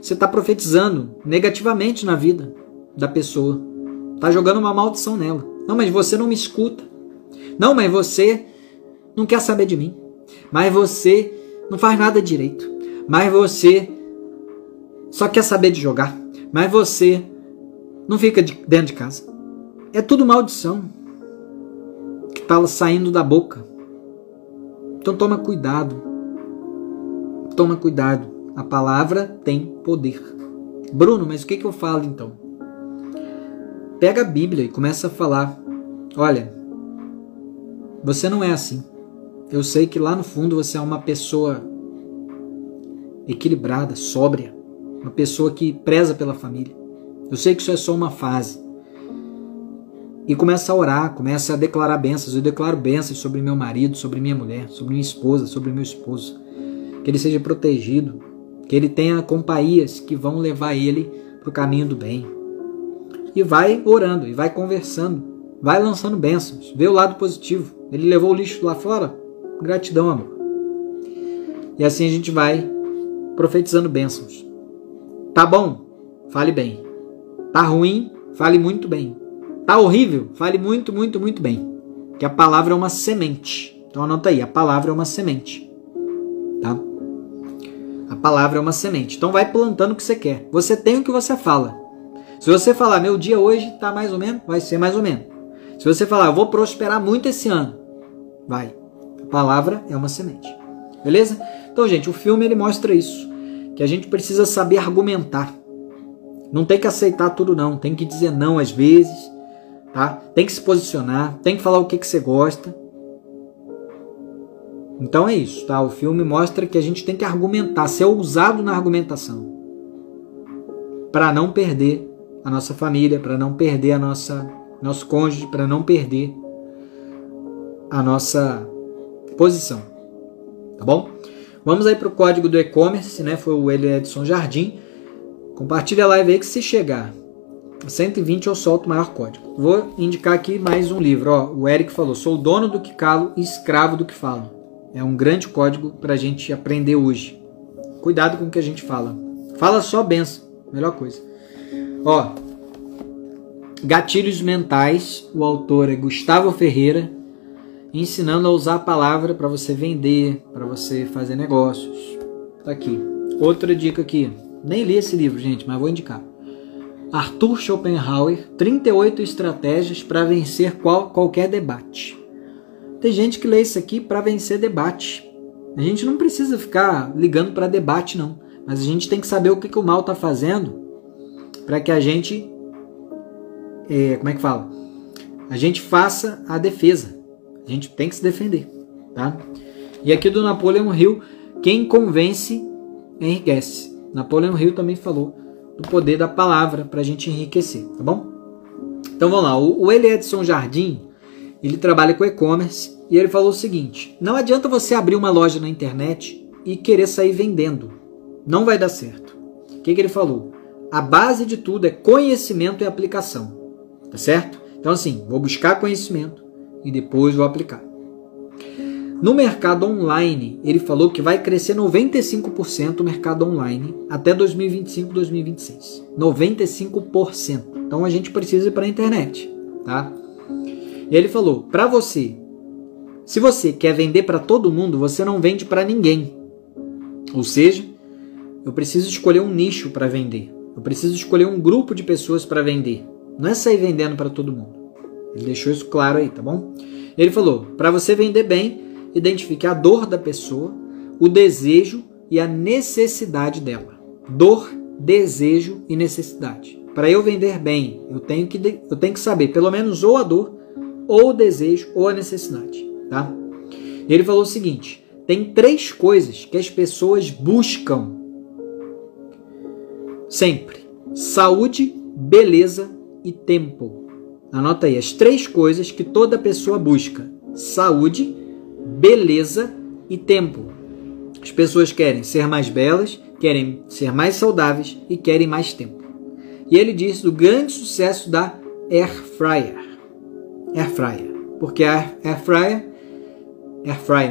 Você está profetizando negativamente na vida da pessoa. Está jogando uma maldição nela. Não, mas você não me escuta. Não, mas você não quer saber de mim. Mas você não faz nada direito. Mas você só quer saber de jogar. Mas você não fica dentro de casa. É tudo maldição que está saindo da boca. Então toma cuidado. Toma cuidado. A palavra tem poder. Bruno, mas o que eu falo então? Pega a Bíblia e começa a falar. Olha, você não é assim. Eu sei que lá no fundo você é uma pessoa equilibrada, sóbria. Uma pessoa que preza pela família. Eu sei que isso é só uma fase. E começa a orar, começa a declarar bênçãos. Eu declaro bênçãos sobre meu marido, sobre minha mulher, sobre minha esposa, sobre meu esposo. Que ele seja protegido, que ele tenha companhias que vão levar ele para o caminho do bem. E vai orando, e vai conversando, vai lançando bênçãos. Vê o lado positivo. Ele levou o lixo lá fora? Gratidão, amor. E assim a gente vai profetizando bênçãos. Tá bom? Fale bem. Tá ruim? Fale muito bem. Tá horrível? Fale muito, muito, muito bem. Que a palavra é uma semente. Então anota aí, a palavra é uma semente. Tá? A palavra é uma semente. Então vai plantando o que você quer. Você tem o que você fala. Se você falar, meu dia hoje tá mais ou menos, vai ser mais ou menos. Se você falar, eu vou prosperar muito esse ano, vai. A palavra é uma semente. Beleza? Então, gente, o filme ele mostra isso. Que a gente precisa saber argumentar. Não tem que aceitar tudo não. Tem que dizer não às vezes. Tá? Tem que se posicionar. Tem que falar o que você gosta. Então é isso. Tá? O filme mostra que a gente tem que argumentar. Ser ousado na argumentação. Para não perder a nossa família. Para não perder nosso cônjuge. Para não perder a nossa posição. Tá bom? Vamos aí para o código do e-commerce, né? Foi o Edson Jardim. Compartilha a live aí que se chegar a 120 eu solto o maior código. Vou indicar aqui mais um livro. Ó, o Eric falou, sou dono do que calo e escravo do que falo. É um grande código para a gente aprender hoje. Cuidado com o que a gente fala. Fala só benção. Melhor coisa. Ó, Gatilhos Mentais. O autor é Gustavo Ferreira. Ensinando a usar a palavra para você vender, para você fazer negócios. Tá aqui. Outra dica aqui. Nem li esse livro, gente, mas vou indicar. Arthur Schopenhauer, 38 estratégias para vencer qualquer debate. Tem gente que lê isso aqui para vencer debate. A gente não precisa ficar ligando para debate, não. Mas a gente tem que saber o que o mal está fazendo para que a gente... como é que fala? A gente faça a defesa. A gente tem que se defender, tá? E aqui do Napoleon Hill, quem convence, enriquece. Napoleon Hill também falou do poder da palavra para a gente enriquecer, tá bom? Então vamos lá, o Eli Edson Jardim, ele trabalha com e-commerce e ele falou o seguinte: não adianta você abrir uma loja na internet e querer sair vendendo, não vai dar certo. O que ele falou? A base de tudo é conhecimento e aplicação, tá certo? Então assim, vou buscar conhecimento e depois vou aplicar. No mercado online, ele falou que vai crescer 95% o mercado online até 2025, 2026. 95%. Então a gente precisa ir para a internet, tá? E ele falou, para você, se você quer vender para todo mundo, você não vende para ninguém. Ou seja, eu preciso escolher um nicho para vender. Eu preciso escolher um grupo de pessoas para vender. Não é sair vendendo para todo mundo. Ele deixou isso claro aí, tá bom? Ele falou, para você vender bem, identifique a dor da pessoa, o desejo e a necessidade dela. Dor, desejo e necessidade. Para eu vender bem, eu tenho que saber pelo menos ou a dor, ou o desejo, ou a necessidade. Tá? Ele falou o seguinte, tem 3 coisas que as pessoas buscam sempre. Saúde, beleza e tempo. Anota aí, as 3 coisas que toda pessoa busca. Saúde, beleza e tempo. As pessoas querem ser mais belas, querem ser mais saudáveis e querem mais tempo. E ele disse do grande sucesso da Air Fryer. Air Fryer. Porque a Air Fryer,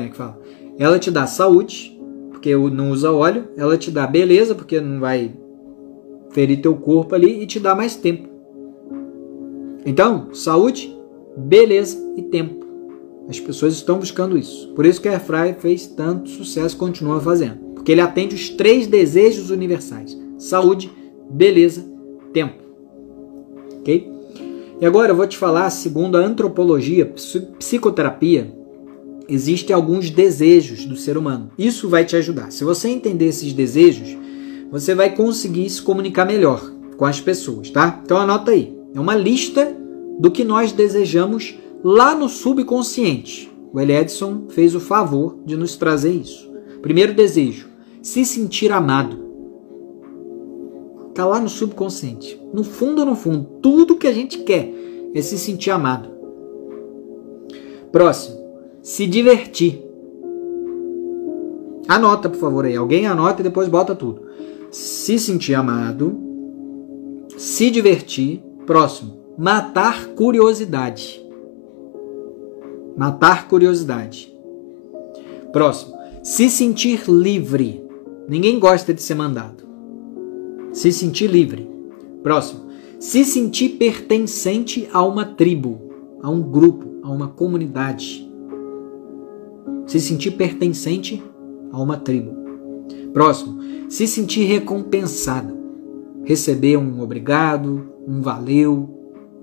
né, que fala, ela te dá saúde, porque não usa óleo, ela te dá beleza, porque não vai ferir teu corpo ali, e te dá mais tempo. Então, saúde, beleza e tempo. As pessoas estão buscando isso. Por isso que a Air Fryer fez tanto sucesso e continua fazendo. Porque ele atende os 3 desejos universais. Saúde, beleza, tempo. Ok? E agora eu vou te falar, segundo a antropologia, psicoterapia, existem alguns desejos do ser humano. Isso vai te ajudar. Se você entender esses desejos, você vai conseguir se comunicar melhor com as pessoas, tá? Então anota aí. É uma lista do que nós desejamos lá no subconsciente. O Eli Edson fez o favor de nos trazer isso. Primeiro desejo, se sentir amado. Está lá no subconsciente. No fundo, tudo que a gente quer é se sentir amado. Próximo, se divertir. Anota, por favor, aí. Alguém anota e depois bota tudo. Se sentir amado, se divertir. Próximo, matar curiosidade. Matar curiosidade. Próximo, se sentir livre. Ninguém gosta de ser mandado. Se sentir livre. Próximo, se sentir pertencente a uma tribo, a um grupo, a uma comunidade. Se sentir pertencente a uma tribo. Próximo, se sentir recompensado. Receber um obrigado, um valeu,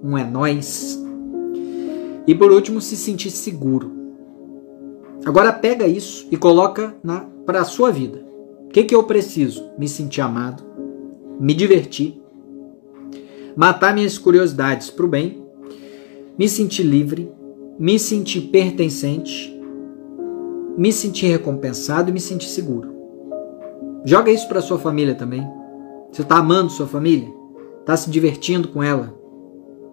um é nóis. E por último, se sentir seguro. Agora pega isso e coloca para a sua vida. O que eu preciso? Me sentir amado, me divertir, matar minhas curiosidades para o bem, me sentir livre, me sentir pertencente, me sentir recompensado e me sentir seguro. Joga isso para sua família também. Você está amando sua família? Está se divertindo com ela?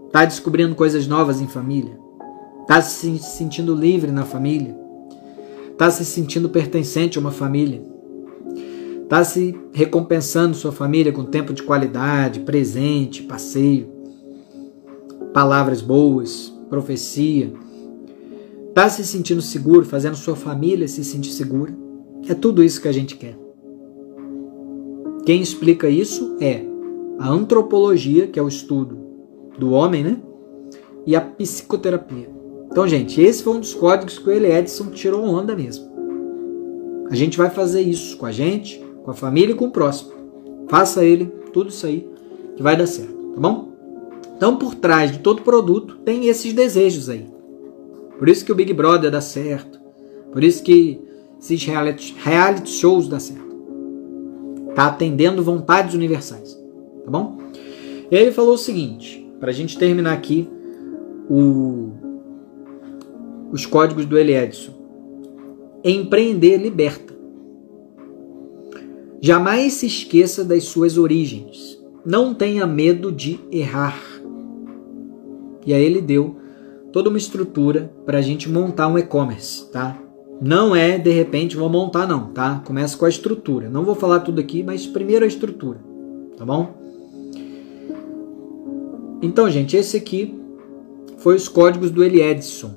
Está descobrindo coisas novas em família? Está se sentindo livre na família? Está se sentindo pertencente a uma família? Está se recompensando sua família com tempo de qualidade, presente, passeio, palavras boas, profecia? Está se sentindo seguro, fazendo sua família se sentir segura? É tudo isso que a gente quer. Quem explica isso é a antropologia, que é o estudo do homem, né? E a psicoterapia. Então, gente, esse foi um dos códigos que o Eli Edson tirou onda mesmo. A gente vai fazer isso com a gente, com a família e com o próximo. Faça ele, tudo isso aí, que vai dar certo, tá bom? Então, por trás de todo produto, tem esses desejos aí. Por isso que o Big Brother dá certo. Por isso que esses reality shows dá certo. Tá atendendo vontades universais, tá bom? E aí ele falou o seguinte, para a gente terminar aqui os códigos do Eli Edson. Empreender liberta. Jamais se esqueça das suas origens. Não tenha medo de errar. E aí ele deu toda uma estrutura para a gente montar um e-commerce, tá? Não é, de repente, vou montar não, tá? Começa com a estrutura. Não vou falar tudo aqui, mas primeiro a estrutura, tá bom? Então, gente, esse aqui foi os códigos do Eli Edson.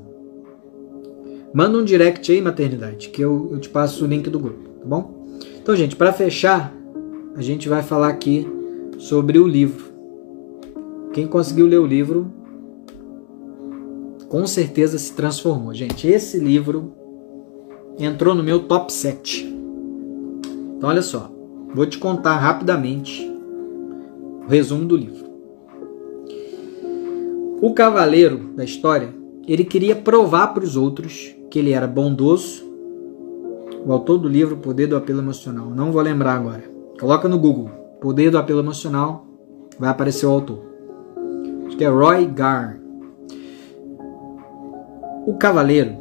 Manda um direct aí, maternidade, que eu te passo o link do grupo, tá bom? Então, gente, para fechar, a gente vai falar aqui sobre o livro. Quem conseguiu ler o livro, com certeza se transformou. Gente, esse livro entrou no meu top 7. Então, olha só, vou te contar rapidamente o resumo do livro. O cavaleiro da história, ele queria provar para os outros que ele era bondoso. O autor do livro, Poder do Apelo Emocional, não vou lembrar agora. Coloca no Google, Poder do Apelo Emocional, vai aparecer o autor. Acho que é Roy Gardner. O cavaleiro,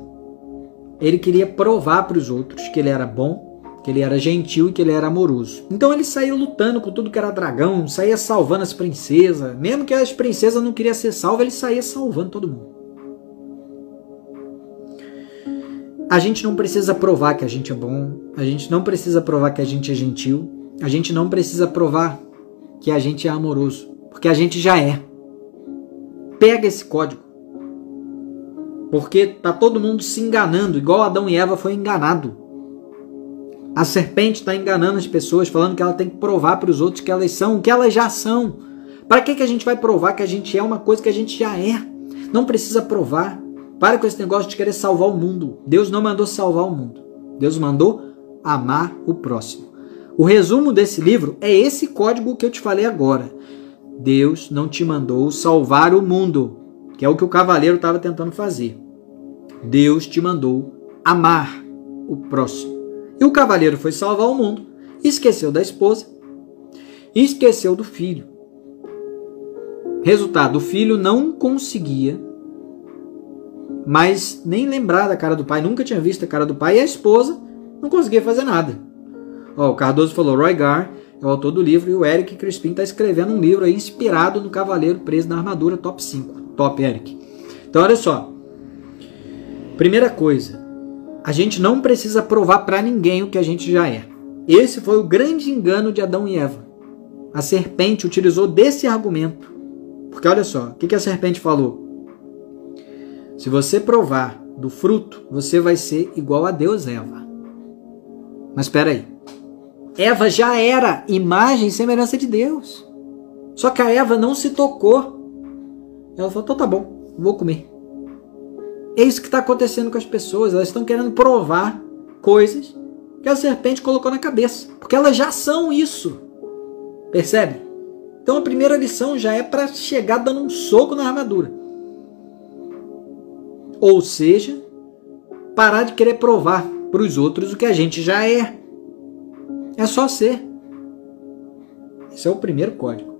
ele queria provar para os outros que ele era bom, que ele era gentil e que ele era amoroso. Então ele saía lutando com tudo que era dragão, saía salvando as princesas. Mesmo que as princesas não queriam ser salvas, ele saía salvando todo mundo. A gente não precisa provar que a gente é bom, a gente não precisa provar que a gente é gentil, a gente não precisa provar que a gente é amoroso, porque a gente já é. Pega esse código. Porque tá todo mundo se enganando, igual Adão e Eva foi enganado. A serpente está enganando as pessoas, falando que ela tem que provar para os outros que elas são o que elas já são. Para que a gente vai provar que a gente é uma coisa que a gente já é? Não precisa provar. Para com esse negócio de querer salvar o mundo. Deus não mandou salvar o mundo. Deus mandou amar o próximo. O resumo desse livro é esse código que eu te falei agora. Deus não te mandou salvar o mundo, que é o que o cavaleiro estava tentando fazer. Deus te mandou amar o próximo. E o cavaleiro foi salvar o mundo, esqueceu da esposa, esqueceu do filho. Resultado, o filho não conseguia mais nem lembrar da cara do pai, nunca tinha visto a cara do pai, e a esposa não conseguia fazer nada. Ó, o Cardoso falou, Roy Gardner é o autor do livro, e o Eric Crispim está escrevendo um livro aí inspirado no Cavaleiro Preso na Armadura, top 5. Top, Eric. Então, olha só. Primeira coisa, a gente não precisa provar para ninguém o que a gente já é. Esse foi o grande engano de Adão e Eva. A serpente utilizou desse argumento. Porque olha só, o que a serpente falou? Se você provar do fruto, você vai ser igual a Deus, Eva. Mas espera aí. Eva já era imagem e semelhança de Deus. Só que a Eva não se tocou. Ela falou, então tá bom, vou comer. É isso que está acontecendo com as pessoas. Elas estão querendo provar coisas que a serpente colocou na cabeça. Porque elas já são isso. Percebe? Então a primeira lição já é para chegar dando um soco na armadura. Ou seja, parar de querer provar para os outros o que a gente já é. É só ser. Esse é o primeiro código.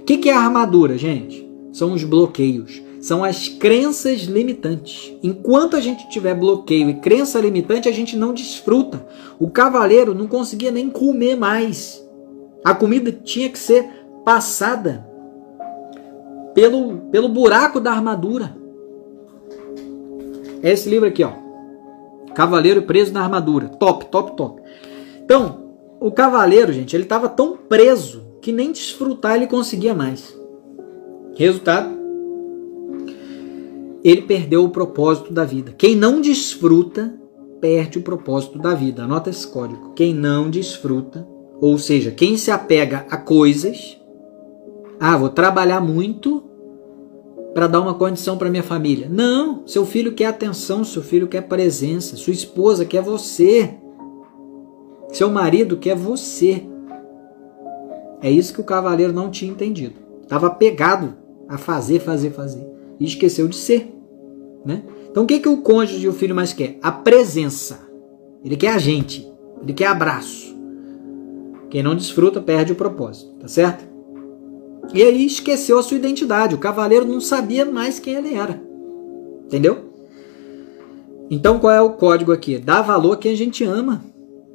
O que é a armadura, gente? São os bloqueios. São as crenças limitantes. Enquanto a gente tiver bloqueio e crença limitante, a gente não desfruta. O cavaleiro não conseguia nem comer mais. A comida tinha que ser passada pelo buraco da armadura. É esse livro aqui, ó. Cavaleiro Preso na Armadura. Top, top, top. Então, o cavaleiro, gente, ele estava tão preso que nem desfrutar ele conseguia mais. Resultado, ele perdeu o propósito da vida. Quem não desfruta, perde o propósito da vida. Anota esse código. Quem não desfruta, Ou seja, quem se apega a coisas, vou trabalhar muito para dar uma condição para minha família. Não, seu filho quer atenção, seu filho quer presença, sua esposa quer você, seu marido quer você. É isso que o cavaleiro não tinha entendido. Estava apegado a fazer. E esqueceu de ser, né? Então o que o cônjuge e o filho mais quer? A presença. Ele quer a gente, ele quer abraço. Quem não desfruta perde o propósito, tá certo? E aí esqueceu a sua identidade. O cavaleiro não sabia mais quem ele era. Entendeu? Então qual é o código aqui? Dá valor a quem a gente ama.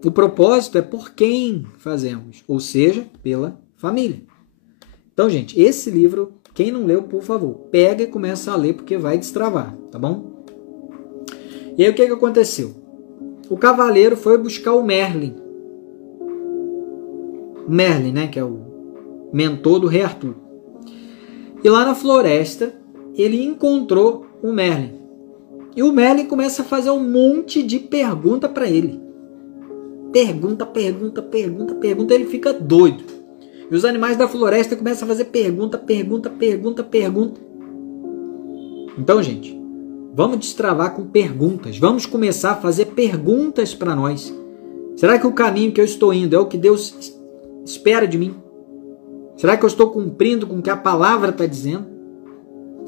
O propósito é por quem fazemos, ou seja, pela família. Então, gente, esse livro, quem não leu, por favor, pega e começa a ler, porque vai destravar, tá bom? E aí o que aconteceu? O cavaleiro foi buscar o Merlin. Merlin, né, que é o mentor do rei Arthur. E lá na floresta, ele encontrou o Merlin. E o Merlin começa a fazer um monte de pergunta para ele. Pergunta. Ele fica doido. E os animais da floresta começam a fazer pergunta. Então, gente, vamos destravar com perguntas. Vamos começar a fazer perguntas para nós. Será que o caminho que eu estou indo é o que Deus espera de mim? Será que eu estou cumprindo com o que a palavra está dizendo?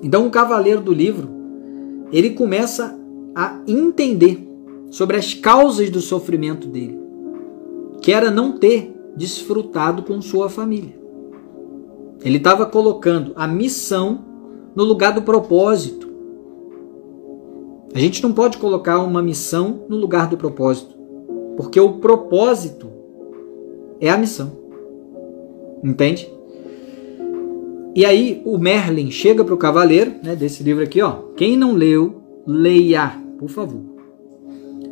Então, o cavaleiro do livro, ele começa a entender sobre as causas do sofrimento dele, que era não ter desfrutado com sua família. Ele estava colocando a missão no lugar do propósito. A gente não pode colocar uma missão no lugar do propósito, porque o propósito é a missão. Entende? E aí o Merlin chega para o cavaleiro, né, desse livro aqui, ó. Quem não leu, leia, por favor.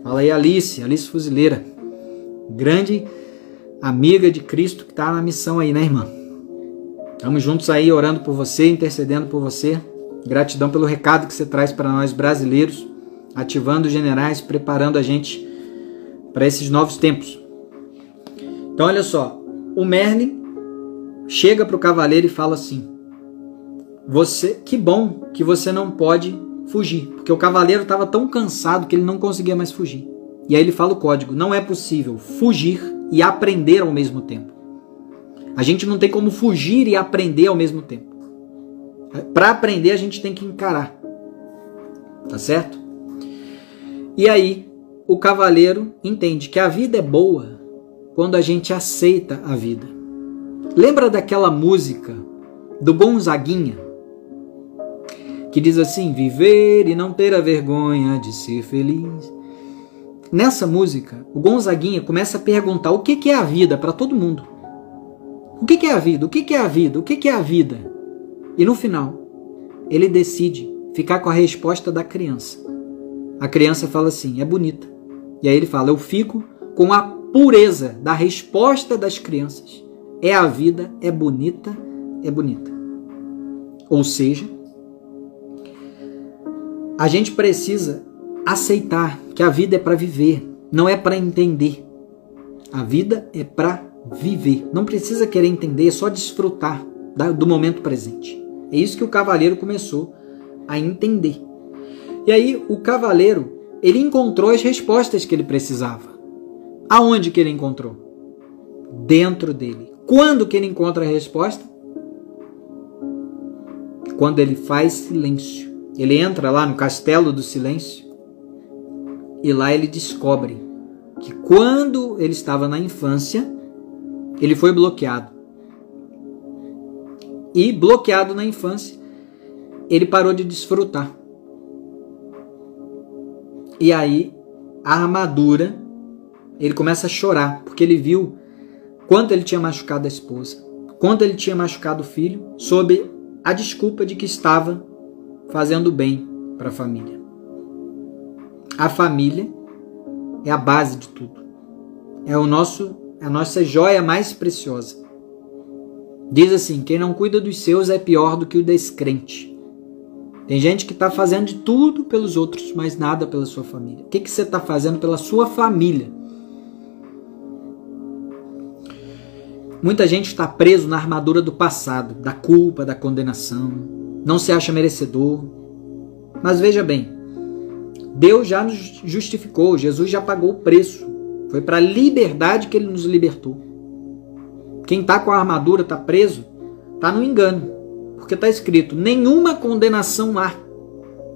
Fala aí, Alice Fuzileira, grande amiga de Cristo que está na missão aí, né, irmã? Estamos juntos aí orando por você, intercedendo por você. Gratidão pelo recado que você traz para nós brasileiros, ativando os generais, preparando a gente para esses novos tempos. Então, olha só, o Merlin chega para o cavaleiro e fala assim: que bom que você não pode fugir, porque o cavaleiro estava tão cansado que ele não conseguia mais fugir. E aí ele fala o código: não é possível fugir e aprender ao mesmo tempo. A gente não tem como fugir e aprender ao mesmo tempo. Para aprender a gente tem que encarar, tá certo? E aí o cavaleiro entende que a vida é boa quando a gente aceita a vida. Lembra daquela música do Gonzaguinha, que diz assim: viver e não ter a vergonha de ser feliz? Nessa música, o Gonzaguinha começa a perguntar o que é a vida para todo mundo. O que é a vida? O que é a vida? O que é a vida? E no final, ele decide ficar com a resposta da criança. A criança fala assim: é bonita. E aí ele fala: eu fico com a pureza da resposta das crianças. É a vida, é bonita, é bonita. Ou seja, a gente precisa aceitar que a vida é para viver, não é para entender. A vida é para viver. Não precisa querer entender, é só desfrutar do momento presente. É isso que o cavaleiro começou a entender. E aí o cavaleiro, ele encontrou as respostas que ele precisava. Aonde que ele encontrou? Dentro dele. Quando que ele encontra a resposta? Quando ele faz silêncio. Ele entra lá no castelo do silêncio e lá ele descobre que quando ele estava na infância, ele foi bloqueado. E bloqueado na infância, ele parou de desfrutar. E aí, a armadura, ele começa a chorar, porque ele viu quanto ele tinha machucado a esposa, quanto ele tinha machucado o filho, sob a desculpa de que estava fazendo bem para a família. A família é a base de tudo. É a nossa joia mais preciosa. Diz assim: quem não cuida dos seus é pior do que o descrente. Tem gente que está fazendo de tudo pelos outros, mas nada pela sua família. O que você está fazendo pela sua família? Muita gente está preso na armadura do passado, da culpa, da condenação, não se acha merecedor. Mas veja bem, Deus já nos justificou, Jesus já pagou o preço. Foi para a liberdade que Ele nos libertou. Quem está com a armadura, está preso, está no engano. Porque está escrito, nenhuma condenação há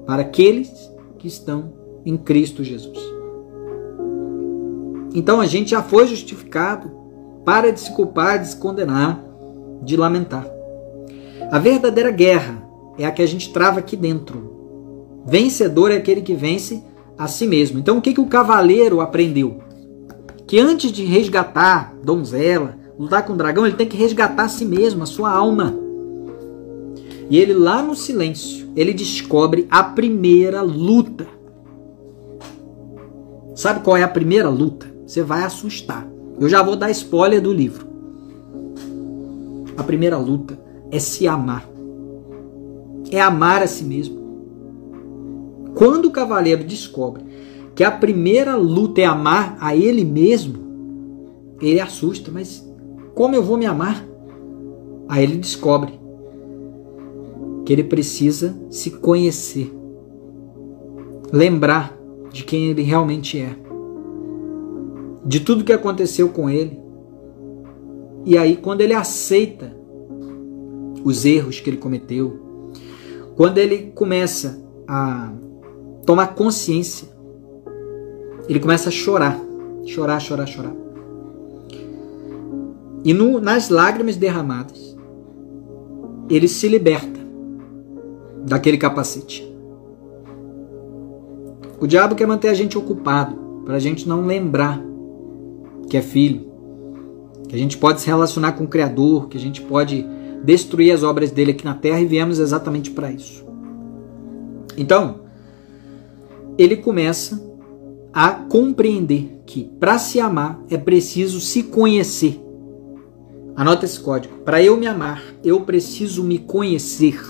para aqueles que estão em Cristo Jesus. Então a gente já foi justificado. Para de se culpar, de se condenar, de lamentar. A verdadeira guerra é a que a gente trava aqui dentro. Vencedor é aquele que vence a si mesmo. Então o que o cavaleiro aprendeu? Que antes de resgatar donzela, lutar com o dragão, ele tem que resgatar a si mesmo, a sua alma. E ele lá no silêncio, ele descobre a primeira luta. Sabe qual é a primeira luta? Você vai assustar. Eu já vou dar spoiler do livro. A primeira luta é se amar. É amar a si mesmo. Quando o cavaleiro descobre que a primeira luta é amar a ele mesmo, ele assusta, mas como eu vou me amar? Aí ele descobre que ele precisa se conhecer, lembrar de quem ele realmente é, de tudo que aconteceu com ele. E aí, quando ele aceita os erros que ele cometeu, quando ele começa a tomar consciência, ele começa a chorar. E nas lágrimas derramadas, ele se liberta daquele capacete. O diabo quer manter a gente ocupado, para a gente não lembrar que é filho, que a gente pode se relacionar com o Criador, que a gente pode destruir as obras dele aqui na terra, e viemos exatamente para isso. Então, ele começa a compreender que para se amar é preciso se conhecer. Anota esse código. Para eu me amar, eu preciso me conhecer.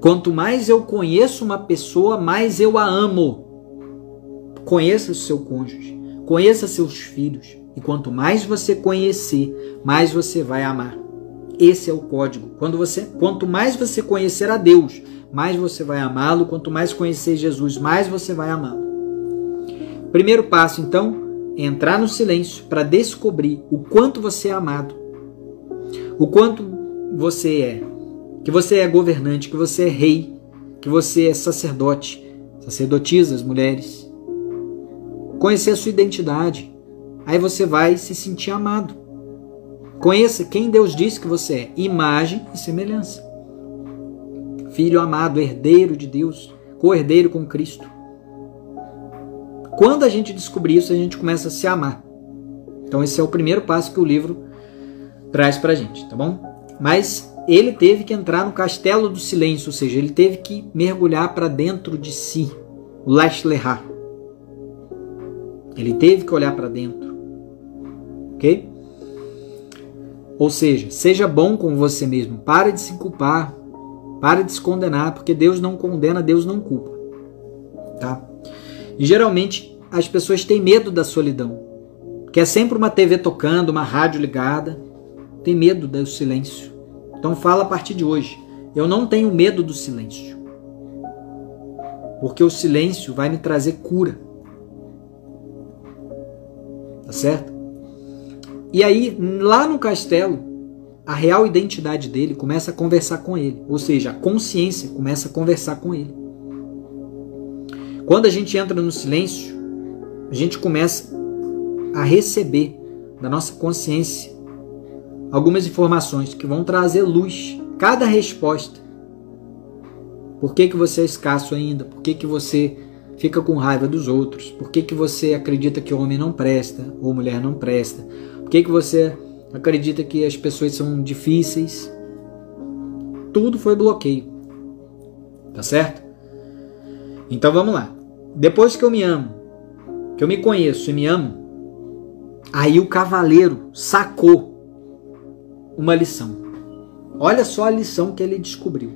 Quanto mais eu conheço uma pessoa, mais eu a amo. Conheça o seu cônjuge, conheça seus filhos. E quanto mais você conhecer, mais você vai amar. Esse é o código. Quanto mais você conhecer a Deus, mais você vai amá-lo. Quanto mais conhecer Jesus, mais você vai amá-lo. Primeiro passo, então, é entrar no silêncio para descobrir o quanto você é amado, o quanto você é, que você é governante, que você é rei, que você é sacerdote, sacerdotisas, mulheres. Conhecer a sua identidade. Aí você vai se sentir amado. Conheça quem Deus disse que você é. Imagem e semelhança. Filho amado, herdeiro de Deus, co-herdeiro com Cristo. Quando a gente descobrir isso, a gente começa a se amar. Então esse é o primeiro passo que o livro traz pra gente, tá bom? Mas ele teve que entrar no castelo do silêncio, ou seja, ele teve que mergulhar para dentro de si, o Lech Lecha. Ele teve que olhar para dentro, ok? Ou seja, seja bom com você mesmo, pare de se culpar, pare de se condenar, porque Deus não condena, Deus não culpa, tá? E geralmente as pessoas têm medo da solidão, que é sempre uma TV tocando, uma rádio ligada, tem medo do silêncio. Então fala a partir de hoje, eu não tenho medo do silêncio, porque o silêncio vai me trazer cura, tá certo? E aí, lá no castelo, a real identidade dele começa a conversar com ele, ou seja, a consciência começa a conversar com ele. Quando a gente entra no silêncio, a gente começa a receber da nossa consciência algumas informações que vão trazer luz. Cada resposta. Por que você é escasso ainda? Por que você fica com raiva dos outros? Por que você acredita que o homem não presta ou mulher não presta? Por que você acredita que as pessoas são difíceis? Tudo foi bloqueio. Tá certo? Então vamos lá. Depois que eu me amo, que eu me conheço e me amo, aí o cavaleiro sacou uma lição. Olha só a lição que ele descobriu.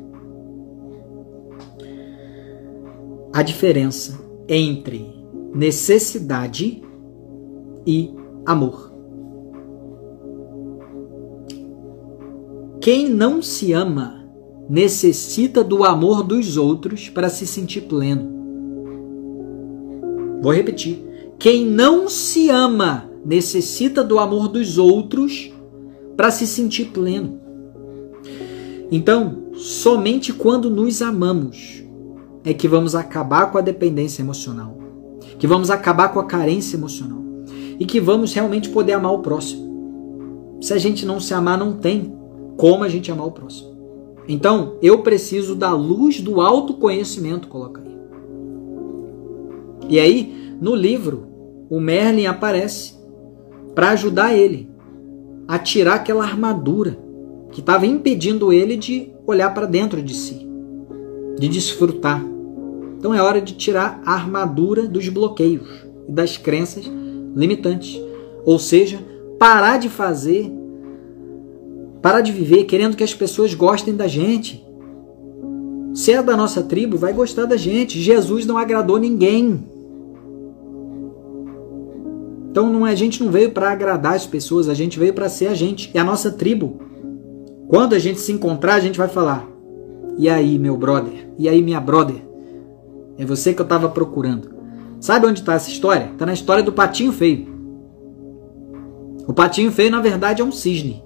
A diferença entre necessidade e amor. quem não se ama necessita do amor dos outros para se sentir pleno. Vou repetir. Quem não se ama necessita do amor dos outros para se sentir pleno. Então, somente quando nos amamos é que vamos acabar com a dependência emocional, que vamos acabar com a carência emocional e que vamos realmente poder amar o próximo. Se a gente não se amar, não tem como a gente amar o próximo. Então, eu preciso da luz do autoconhecimento, coloca aí. E aí, no livro, o Merlin aparece para ajudar ele a tirar aquela armadura que estava impedindo ele de olhar para dentro de si, de desfrutar. Então é hora de tirar a armadura dos bloqueios e das crenças limitantes. Ou seja, parar de viver querendo que as pessoas gostem da gente. Se é da nossa tribo, vai gostar da gente. Jesus não agradou ninguém. Então a gente não veio para agradar as pessoas, a gente veio para ser a gente. É a nossa tribo. Quando a gente se encontrar, a gente vai falar: e aí, meu brother? E aí, minha brother? É você que eu estava procurando. Sabe onde está essa história? Está na história do Patinho Feio. O Patinho Feio, na verdade, é um cisne.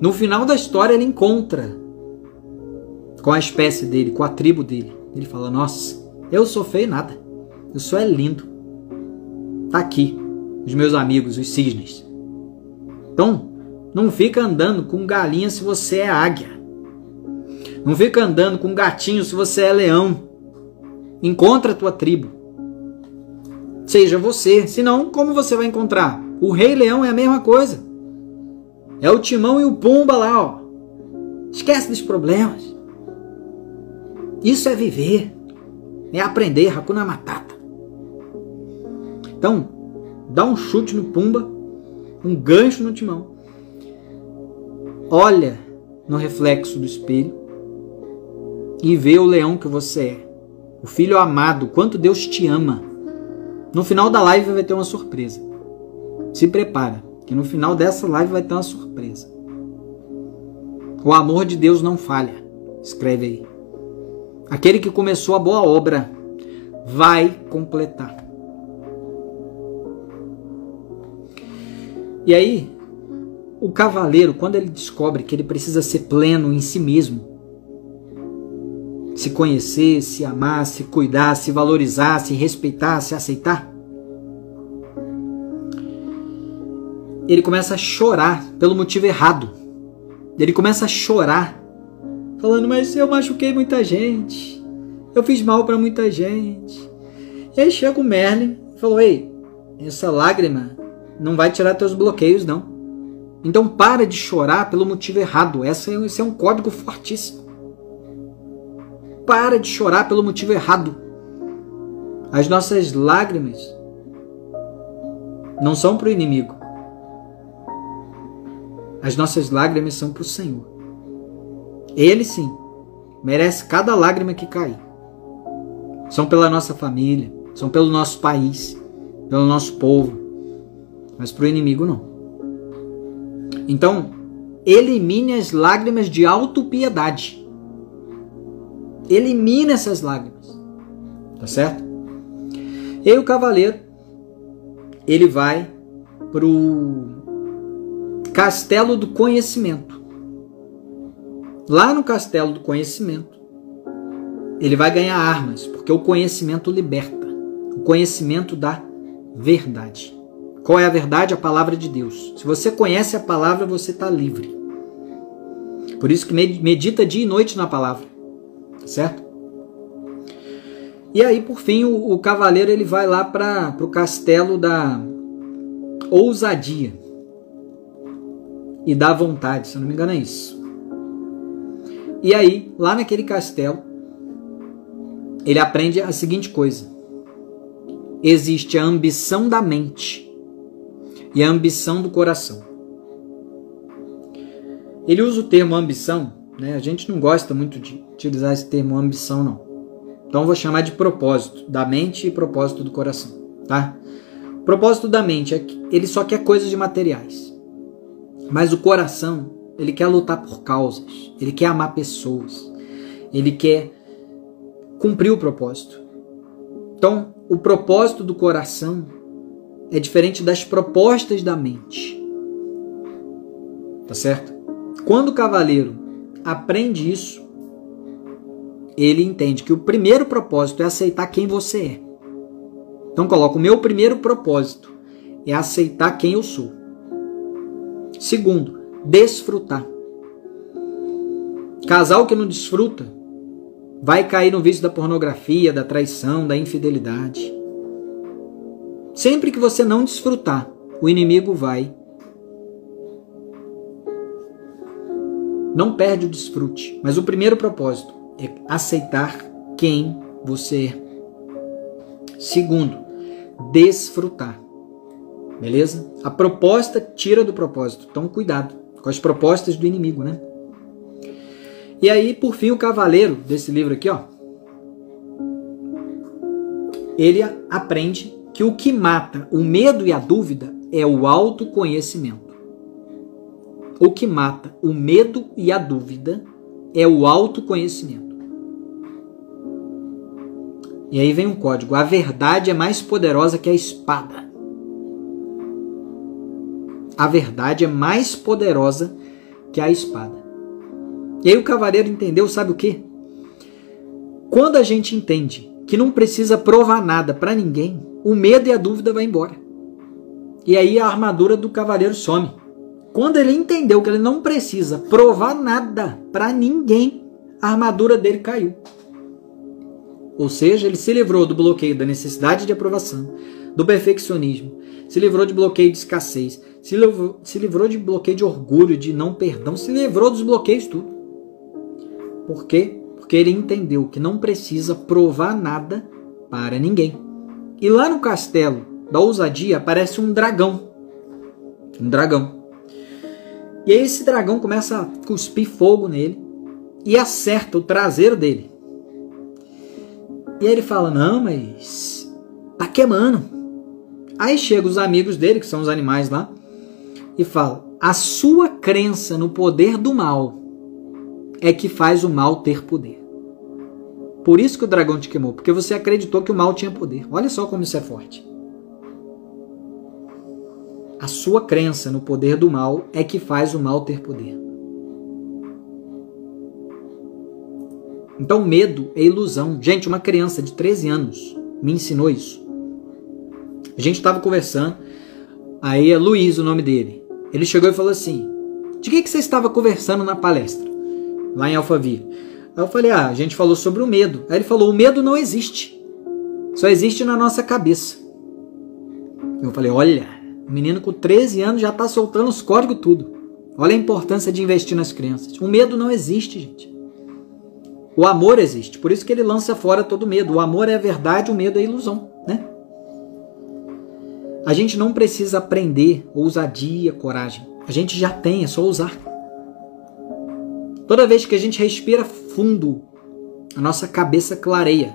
No final da história, ele encontra com a espécie dele, com a tribo dele. Ele fala: nossa, eu sou feio nada. Eu sou lindo. Tá aqui, os meus amigos, os cisnes. Então, não fica andando com galinha se você é águia. Não fica andando com gatinho se você é leão. Encontra a tua tribo. Seja você. Senão, como você vai encontrar? O Rei Leão é a mesma coisa. É o Timão e o Pumba lá, ó. Esquece dos problemas. Isso é viver. É aprender. Hakuna Matata. Então, dá um chute no Pumba, um gancho no Timão. Olha no reflexo do espelho e vê o leão que você é. O filho amado, quanto Deus te ama. No final da live vai ter uma surpresa. Se prepara, que no final dessa live vai ter uma surpresa. O amor de Deus não falha. Escreve aí. Aquele que começou a boa obra vai completar. E aí, o cavaleiro, quando ele descobre que ele precisa ser pleno em si mesmo, se conhecer, se amar, se cuidar, se valorizar, se respeitar, se aceitar, ele começa a chorar pelo motivo errado. Ele começa a chorar, falando: mas eu machuquei muita gente, eu fiz mal para muita gente. E aí chega o Merlin e falou: ei, essa lágrima não vai tirar teus bloqueios, não. Então para de chorar pelo motivo errado. Esse é um código fortíssimo. Para de chorar pelo motivo errado. As nossas lágrimas não são para o inimigo. As nossas lágrimas são para o Senhor. Ele sim merece cada lágrima que cair. São pela nossa família, são pelo nosso país, pelo nosso povo. Mas para o inimigo não. Então, elimine as lágrimas de autopiedade. Elimine essas lágrimas. Tá certo? E aí o cavaleiro, ele vai para o castelo do conhecimento. Lá no castelo do conhecimento, ele vai ganhar armas, porque o conhecimento liberta. O conhecimento da verdade. Qual é a verdade? A palavra de Deus. Se você conhece a palavra, você está livre. Por isso que medita dia e noite na palavra. Certo? E aí, por fim, o cavaleiro ele vai lá para o castelo da ousadia e da vontade, se eu não me engano é isso. E aí, lá naquele castelo, ele aprende a seguinte coisa: existe a ambição da mente e a ambição do coração. Ele usa o termo ambição, né? A gente não gosta muito de utilizar esse termo ambição, não. Então eu vou chamar de propósito da mente e propósito do coração, tá? O propósito da mente é que ele só quer coisas de materiais. Mas o coração, ele quer lutar por causas, ele quer amar pessoas, ele quer cumprir o propósito. Então, o propósito do coração é diferente das propostas da mente. Tá certo? Quando o cavaleiro aprende isso, ele entende que o primeiro propósito é aceitar quem você é. Então coloca, o meu primeiro propósito é aceitar quem eu sou. Segundo, desfrutar. Casal que não desfruta vai cair no vício da pornografia, da traição, da infidelidade. Sempre que você não desfrutar, o inimigo vai. Não perde o desfrute, mas o primeiro propósito é aceitar quem você é. Segundo, desfrutar. Beleza? A proposta tira do propósito. Então, cuidado com as propostas do inimigo, né? E aí, por fim, o cavaleiro desse livro aqui, ó, ele aprende que o que mata o medo e a dúvida é o autoconhecimento. O que mata o medo e a dúvida é o autoconhecimento. E aí vem um código. A verdade é mais poderosa que a espada. A verdade é mais poderosa que a espada. E aí o cavaleiro entendeu, sabe o quê? Quando a gente entende que não precisa provar nada para ninguém, o medo e a dúvida vai embora. E aí a armadura do cavaleiro some. Quando ele entendeu que ele não precisa provar nada para ninguém, a armadura dele caiu. Ou seja, ele se livrou do bloqueio da necessidade de aprovação, do perfeccionismo, se livrou de bloqueio de escassez, se livrou de bloqueio de orgulho, de não perdão, se livrou dos bloqueios tudo. Por quê? Porque ele entendeu que não precisa provar nada para ninguém. E lá no castelo da ousadia aparece um dragão. Um dragão. E aí esse dragão começa a cuspir fogo nele e acerta o traseiro dele. E aí ele fala, não, mas tá queimando. Aí chegam os amigos dele, que são os animais lá, e fala, a sua crença no poder do mal é que faz o mal ter poder. Por isso que o dragão te queimou, porque você acreditou que o mal tinha poder. Olha só como isso é forte. A sua crença no poder do mal é que faz o mal ter poder. Então, medo é ilusão. Gente, uma criança de 13 anos me ensinou isso. A gente estava conversando, aí é Luiz o nome dele. Ele chegou e falou assim, de que você estava conversando na palestra? Lá em Alphaville. Aí eu falei, a gente falou sobre o medo. Aí ele falou, o medo não existe. Só existe na nossa cabeça. Eu falei, olha, o menino com 13 anos já está soltando os códigos tudo. Olha a importância de investir nas crianças. O medo não existe, gente. O amor existe. Por isso que ele lança fora todo medo. O amor é a verdade, o medo é a ilusão, né? A gente não precisa aprender ousadia, coragem. A gente já tem, é só usar. Toda vez que a gente respira fundo, a nossa cabeça clareia.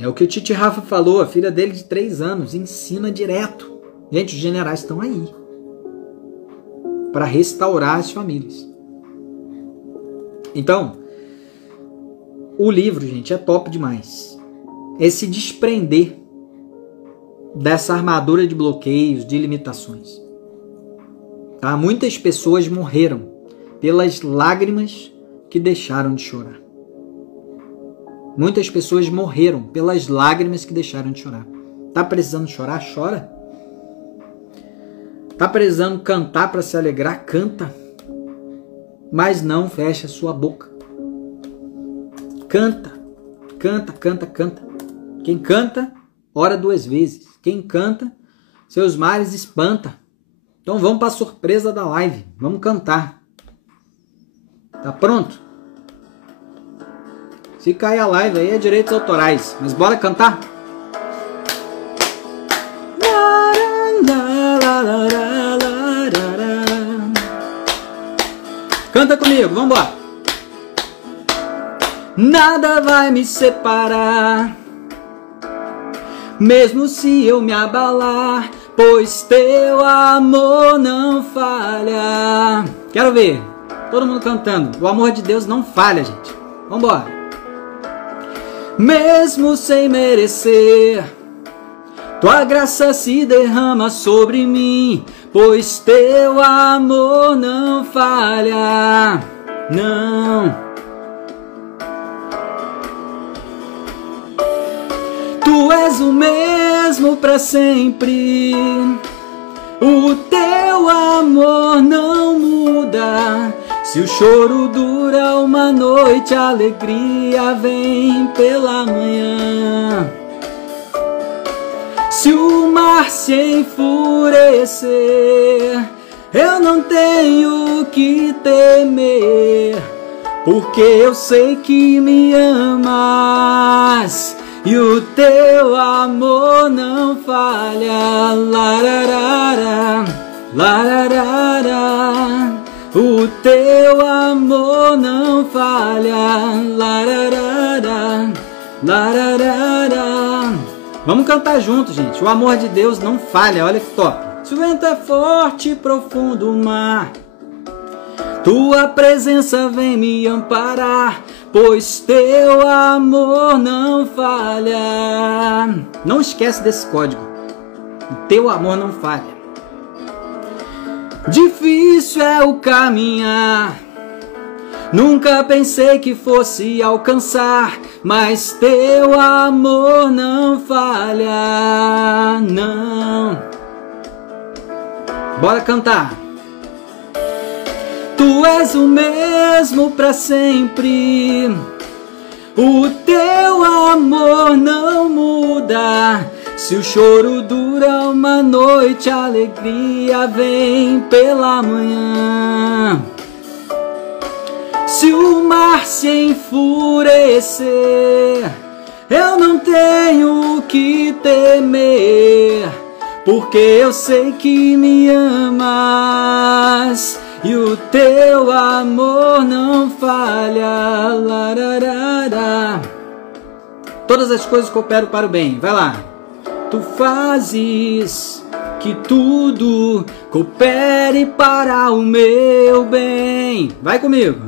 É o que o Titi Rafa falou, a filha dele de 3 anos, ensina direto. Gente, os generais estão aí para restaurar as famílias. Então, o livro, gente, é top demais. É se desprender dessa armadura de bloqueios, de limitações. Tá? Muitas pessoas morreram pelas lágrimas que deixaram de chorar. Muitas pessoas morreram pelas lágrimas que deixaram de chorar. Tá precisando chorar? Chora. Tá precisando cantar para se alegrar? Canta. Mas não fecha sua boca. Canta. Canta, canta, canta. Quem canta, ora 2 vezes. Quem canta, seus males espanta. Então vamos para a surpresa da live. Vamos cantar. Tá pronto? Se cair a live aí é direitos autorais. Mas bora cantar? Canta comigo, vamos embora. Nada vai me separar, mesmo se eu me abalar pois teu amor não falha. Quero ver todo mundo cantando. O amor de Deus não falha, gente. Vamos embora. Mesmo sem merecer, tua graça se derrama sobre mim, pois teu amor não falha. Não. Tu és o mesmo para sempre. O teu amor não muda. Se o choro dura uma noite, a alegria vem pela manhã. Se o mar se enfurecer, eu não tenho que temer, porque eu sei que me amas e o teu amor não falha. Lararara, lararara. O teu amor não falha. Lararara, lararara. Vamos cantar junto, gente. O amor de Deus não falha. Olha que top. Se o vento é forte e profundo o mar, tua presença vem me amparar, pois teu amor não falha. Não esquece desse código. O teu amor não falha. Difícil é o caminhar, nunca pensei que fosse alcançar, mas teu amor não falha, não. Bora cantar. Tu és o mesmo para sempre, o teu amor não muda. Se o choro dura uma noite, a alegria vem pela manhã. Se o mar se enfurecer, eu não tenho que temer, porque eu sei que me amas e o teu amor não falha. Lararara. Todas as coisas cooperam para o bem. Vai lá. Tu fazes que tudo coopere para o meu bem. Vai comigo.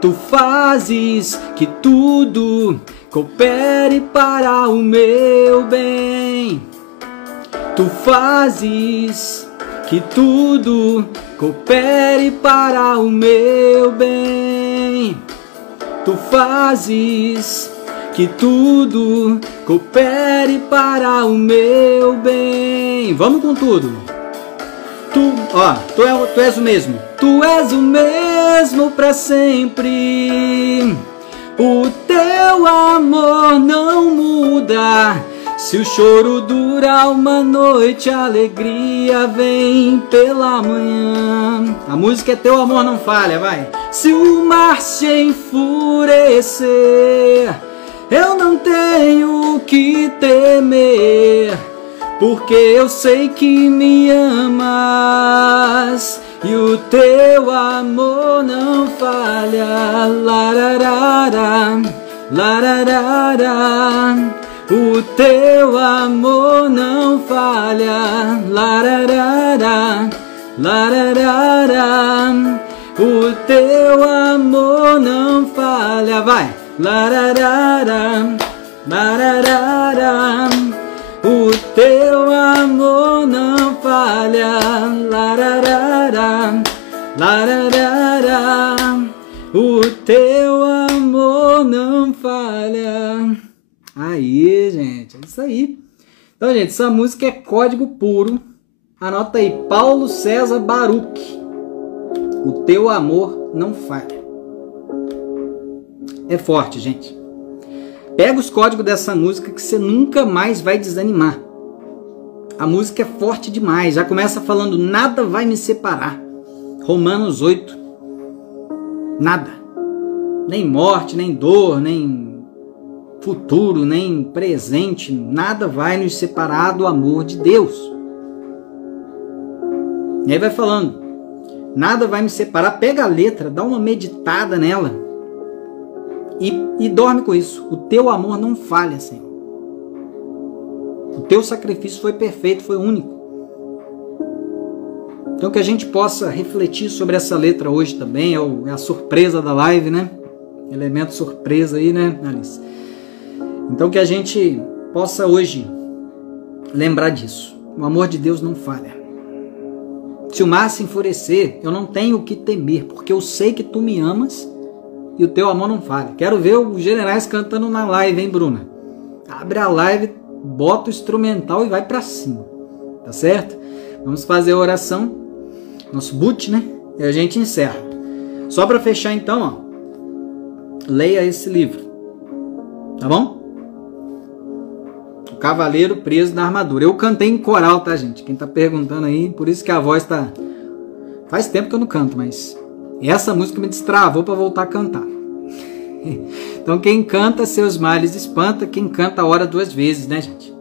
Tu fazes que tudo coopere para o meu bem. Tu fazes que tudo coopere para o meu bem. Tu fazes que tudo coopere para o meu bem. Vamos com tudo. Tu és o mesmo. Tu és o mesmo para sempre. O teu amor não muda. Se o choro dura uma noite, a alegria vem pela manhã. A música é Teu Amor Não Falha, vai. Se o mar se enfurecer, eu não tenho que temer, porque eu sei que me amas e o teu amor não falha. Lararara, lararara. O teu amor não falha. Lararara, lararara. O teu amor não falha. Vai. Lararara, lararara. O teu amor não falha. Lararara, lararara. O teu amor não falha. Aí, gente, é isso aí. Então, gente, essa música é código puro. Anota aí, Paulo César Baruch. O teu amor não falha. É forte, gente. Pega os códigos dessa música que você nunca mais vai desanimar. A música é forte demais. Já começa falando, nada vai me separar. Romanos 8. Nada. Nem morte, nem dor, nem futuro, nem presente. Nada vai nos separar do amor de Deus. E aí vai falando, nada vai me separar. Pega a letra, dá uma meditada nela e dorme com isso. O teu amor não falha, Senhor. O teu sacrifício foi perfeito, foi único. Então que a gente possa refletir sobre essa letra hoje também, é a surpresa da live, né? Elemento surpresa aí, né, Alice? Então que a gente possa hoje lembrar disso. O amor de Deus não falha. Se o mar se enfurecer, eu não tenho o que temer, porque eu sei que tu me amas e o teu amor não falha. Quero ver os generais cantando na live, hein, Bruna? Abre a live, bota o instrumental e vai pra cima. Tá certo? Vamos fazer a oração, nosso boot, né? E a gente encerra. Só para fechar então, ó, leia esse livro. Tá bom? O Cavaleiro Preso na Armadura. Eu cantei em coral, tá, gente? Quem tá perguntando aí, por isso que a voz tá... Faz tempo que eu não canto, mas essa música me destravou para voltar a cantar. Então quem canta seus males espanta, quem canta ora duas vezes, né, gente?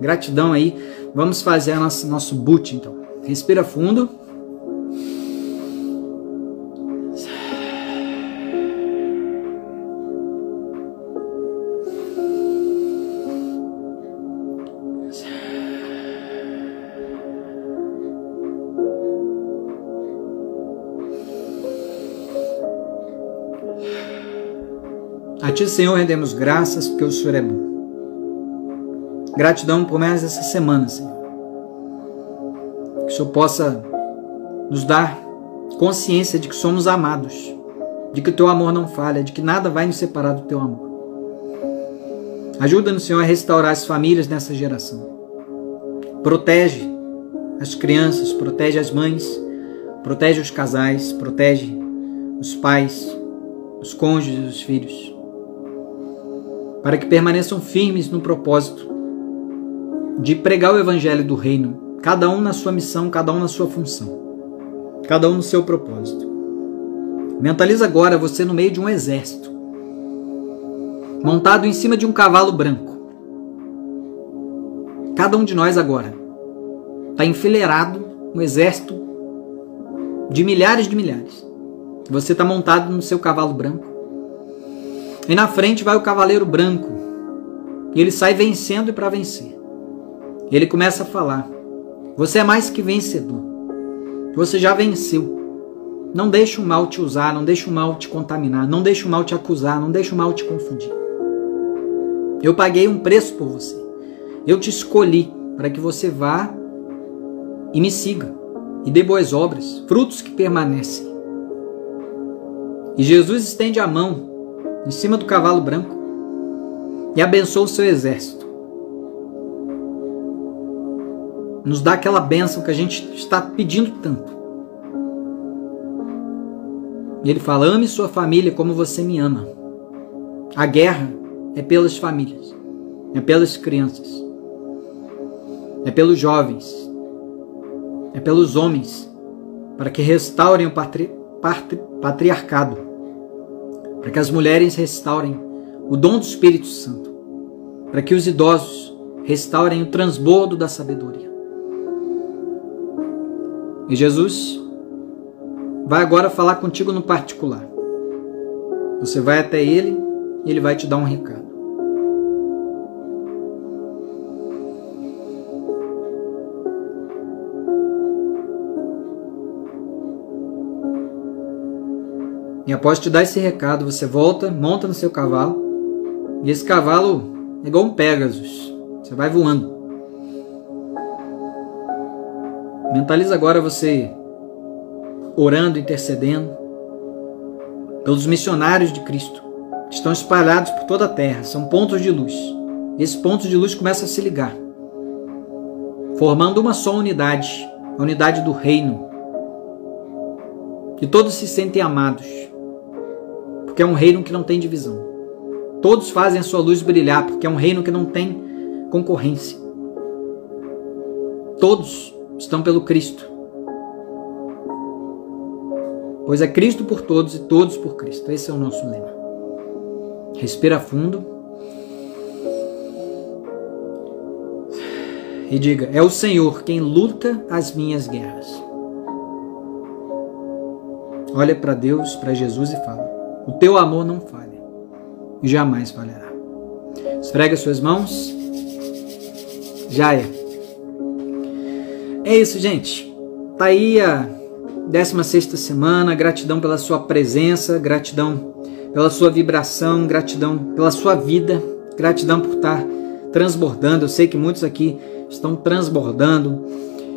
Gratidão aí. Vamos fazer nosso boot, então. Respira fundo. A Ti, Senhor, rendemos graças porque o Senhor é bom. Gratidão por mais essa semana, Senhor. Que o Senhor possa nos dar consciência de que somos amados, de que o Teu amor não falha, de que nada vai nos separar do Teu amor. Ajuda-nos, Senhor, a restaurar as famílias nessa geração. Protege as crianças, protege as mães, protege os casais, protege os pais, os cônjuges, os filhos, para que permaneçam firmes no propósito de pregar o evangelho do reino, cada um na sua missão, cada um na sua função, cada um no seu propósito. Mentaliza agora você no meio de um exército, montado em cima de um cavalo branco. Cada um de nós agora está enfileirado no exército de milhares de milhares. Você está montado no seu cavalo branco. E na frente vai o cavaleiro branco. E ele sai vencendo e para vencer. Ele começa a falar: você é mais que vencedor. Você já venceu. Não deixe o mal te usar, não deixe o mal te contaminar, não deixe o mal te acusar, não deixe o mal te confundir. Eu paguei um preço por você. Eu te escolhi para que você vá e me siga e dê boas obras, frutos que permanecem. E Jesus estende a mão em cima do cavalo branco e abençoa o seu exército. Nos dá aquela bênção que a gente está pedindo tanto. E ele fala: ame sua família como você me ama. A guerra é pelas famílias, é pelas crianças, é pelos jovens, é pelos homens, para que restaurem o patriarcado, para que as mulheres restaurem o dom do Espírito Santo, para que os idosos restaurem o transbordo da sabedoria. E Jesus vai agora falar contigo no particular. Você vai até ele e ele vai te dar um recado. E após te dar esse recado, você volta, monta no seu cavalo. E esse cavalo é igual um Pégasus. Você vai voando. Mentaliza agora você orando, intercedendo pelos missionários de Cristo que estão espalhados por toda a terra. São pontos de luz. Esses pontos de luz começam a se ligar, formando uma só unidade, a unidade do reino. E todos se sentem amados, porque é um reino que não tem divisão. Todos fazem a sua luz brilhar, porque é um reino que não tem concorrência. Todos estão pelo Cristo, pois é Cristo por todos e todos por Cristo. Esse é o nosso lema. Respira fundo e diga: é o Senhor quem luta as minhas guerras. Olha para Deus, para Jesus e fala: o teu amor não falha e jamais falhará. Esfrega suas mãos. Já é. É isso, gente. tá aí a 16ª semana, gratidão pela sua presença, gratidão pela sua vibração, gratidão pela sua vida, gratidão por estar transbordando. Eu sei que muitos aqui estão transbordando,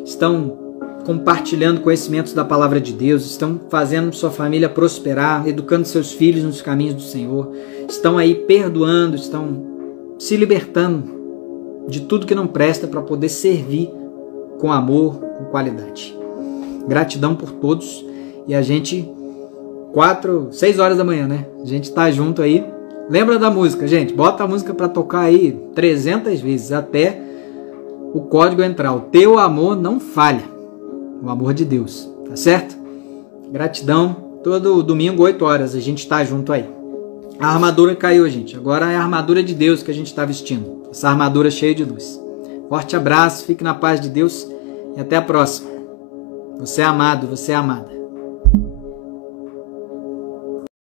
estão compartilhando conhecimentos da palavra de Deus, estão fazendo sua família prosperar, educando seus filhos nos caminhos do Senhor, estão aí perdoando, estão se libertando de tudo que não presta para poder servir com amor, com qualidade. Gratidão por todos, e a gente 6 horas da manhã, né? A gente tá junto aí. Lembra da música, gente? Bota a música para tocar aí 300 vezes até o código entrar. O teu amor não falha. O amor de Deus, tá certo? Gratidão. Todo domingo, 8 horas, a gente tá junto aí. A armadura caiu, gente. Agora é a armadura de Deus que a gente tá vestindo. Essa armadura cheia de luz. Forte abraço, fique na paz de Deus e até a próxima. Você é amado, você é amada.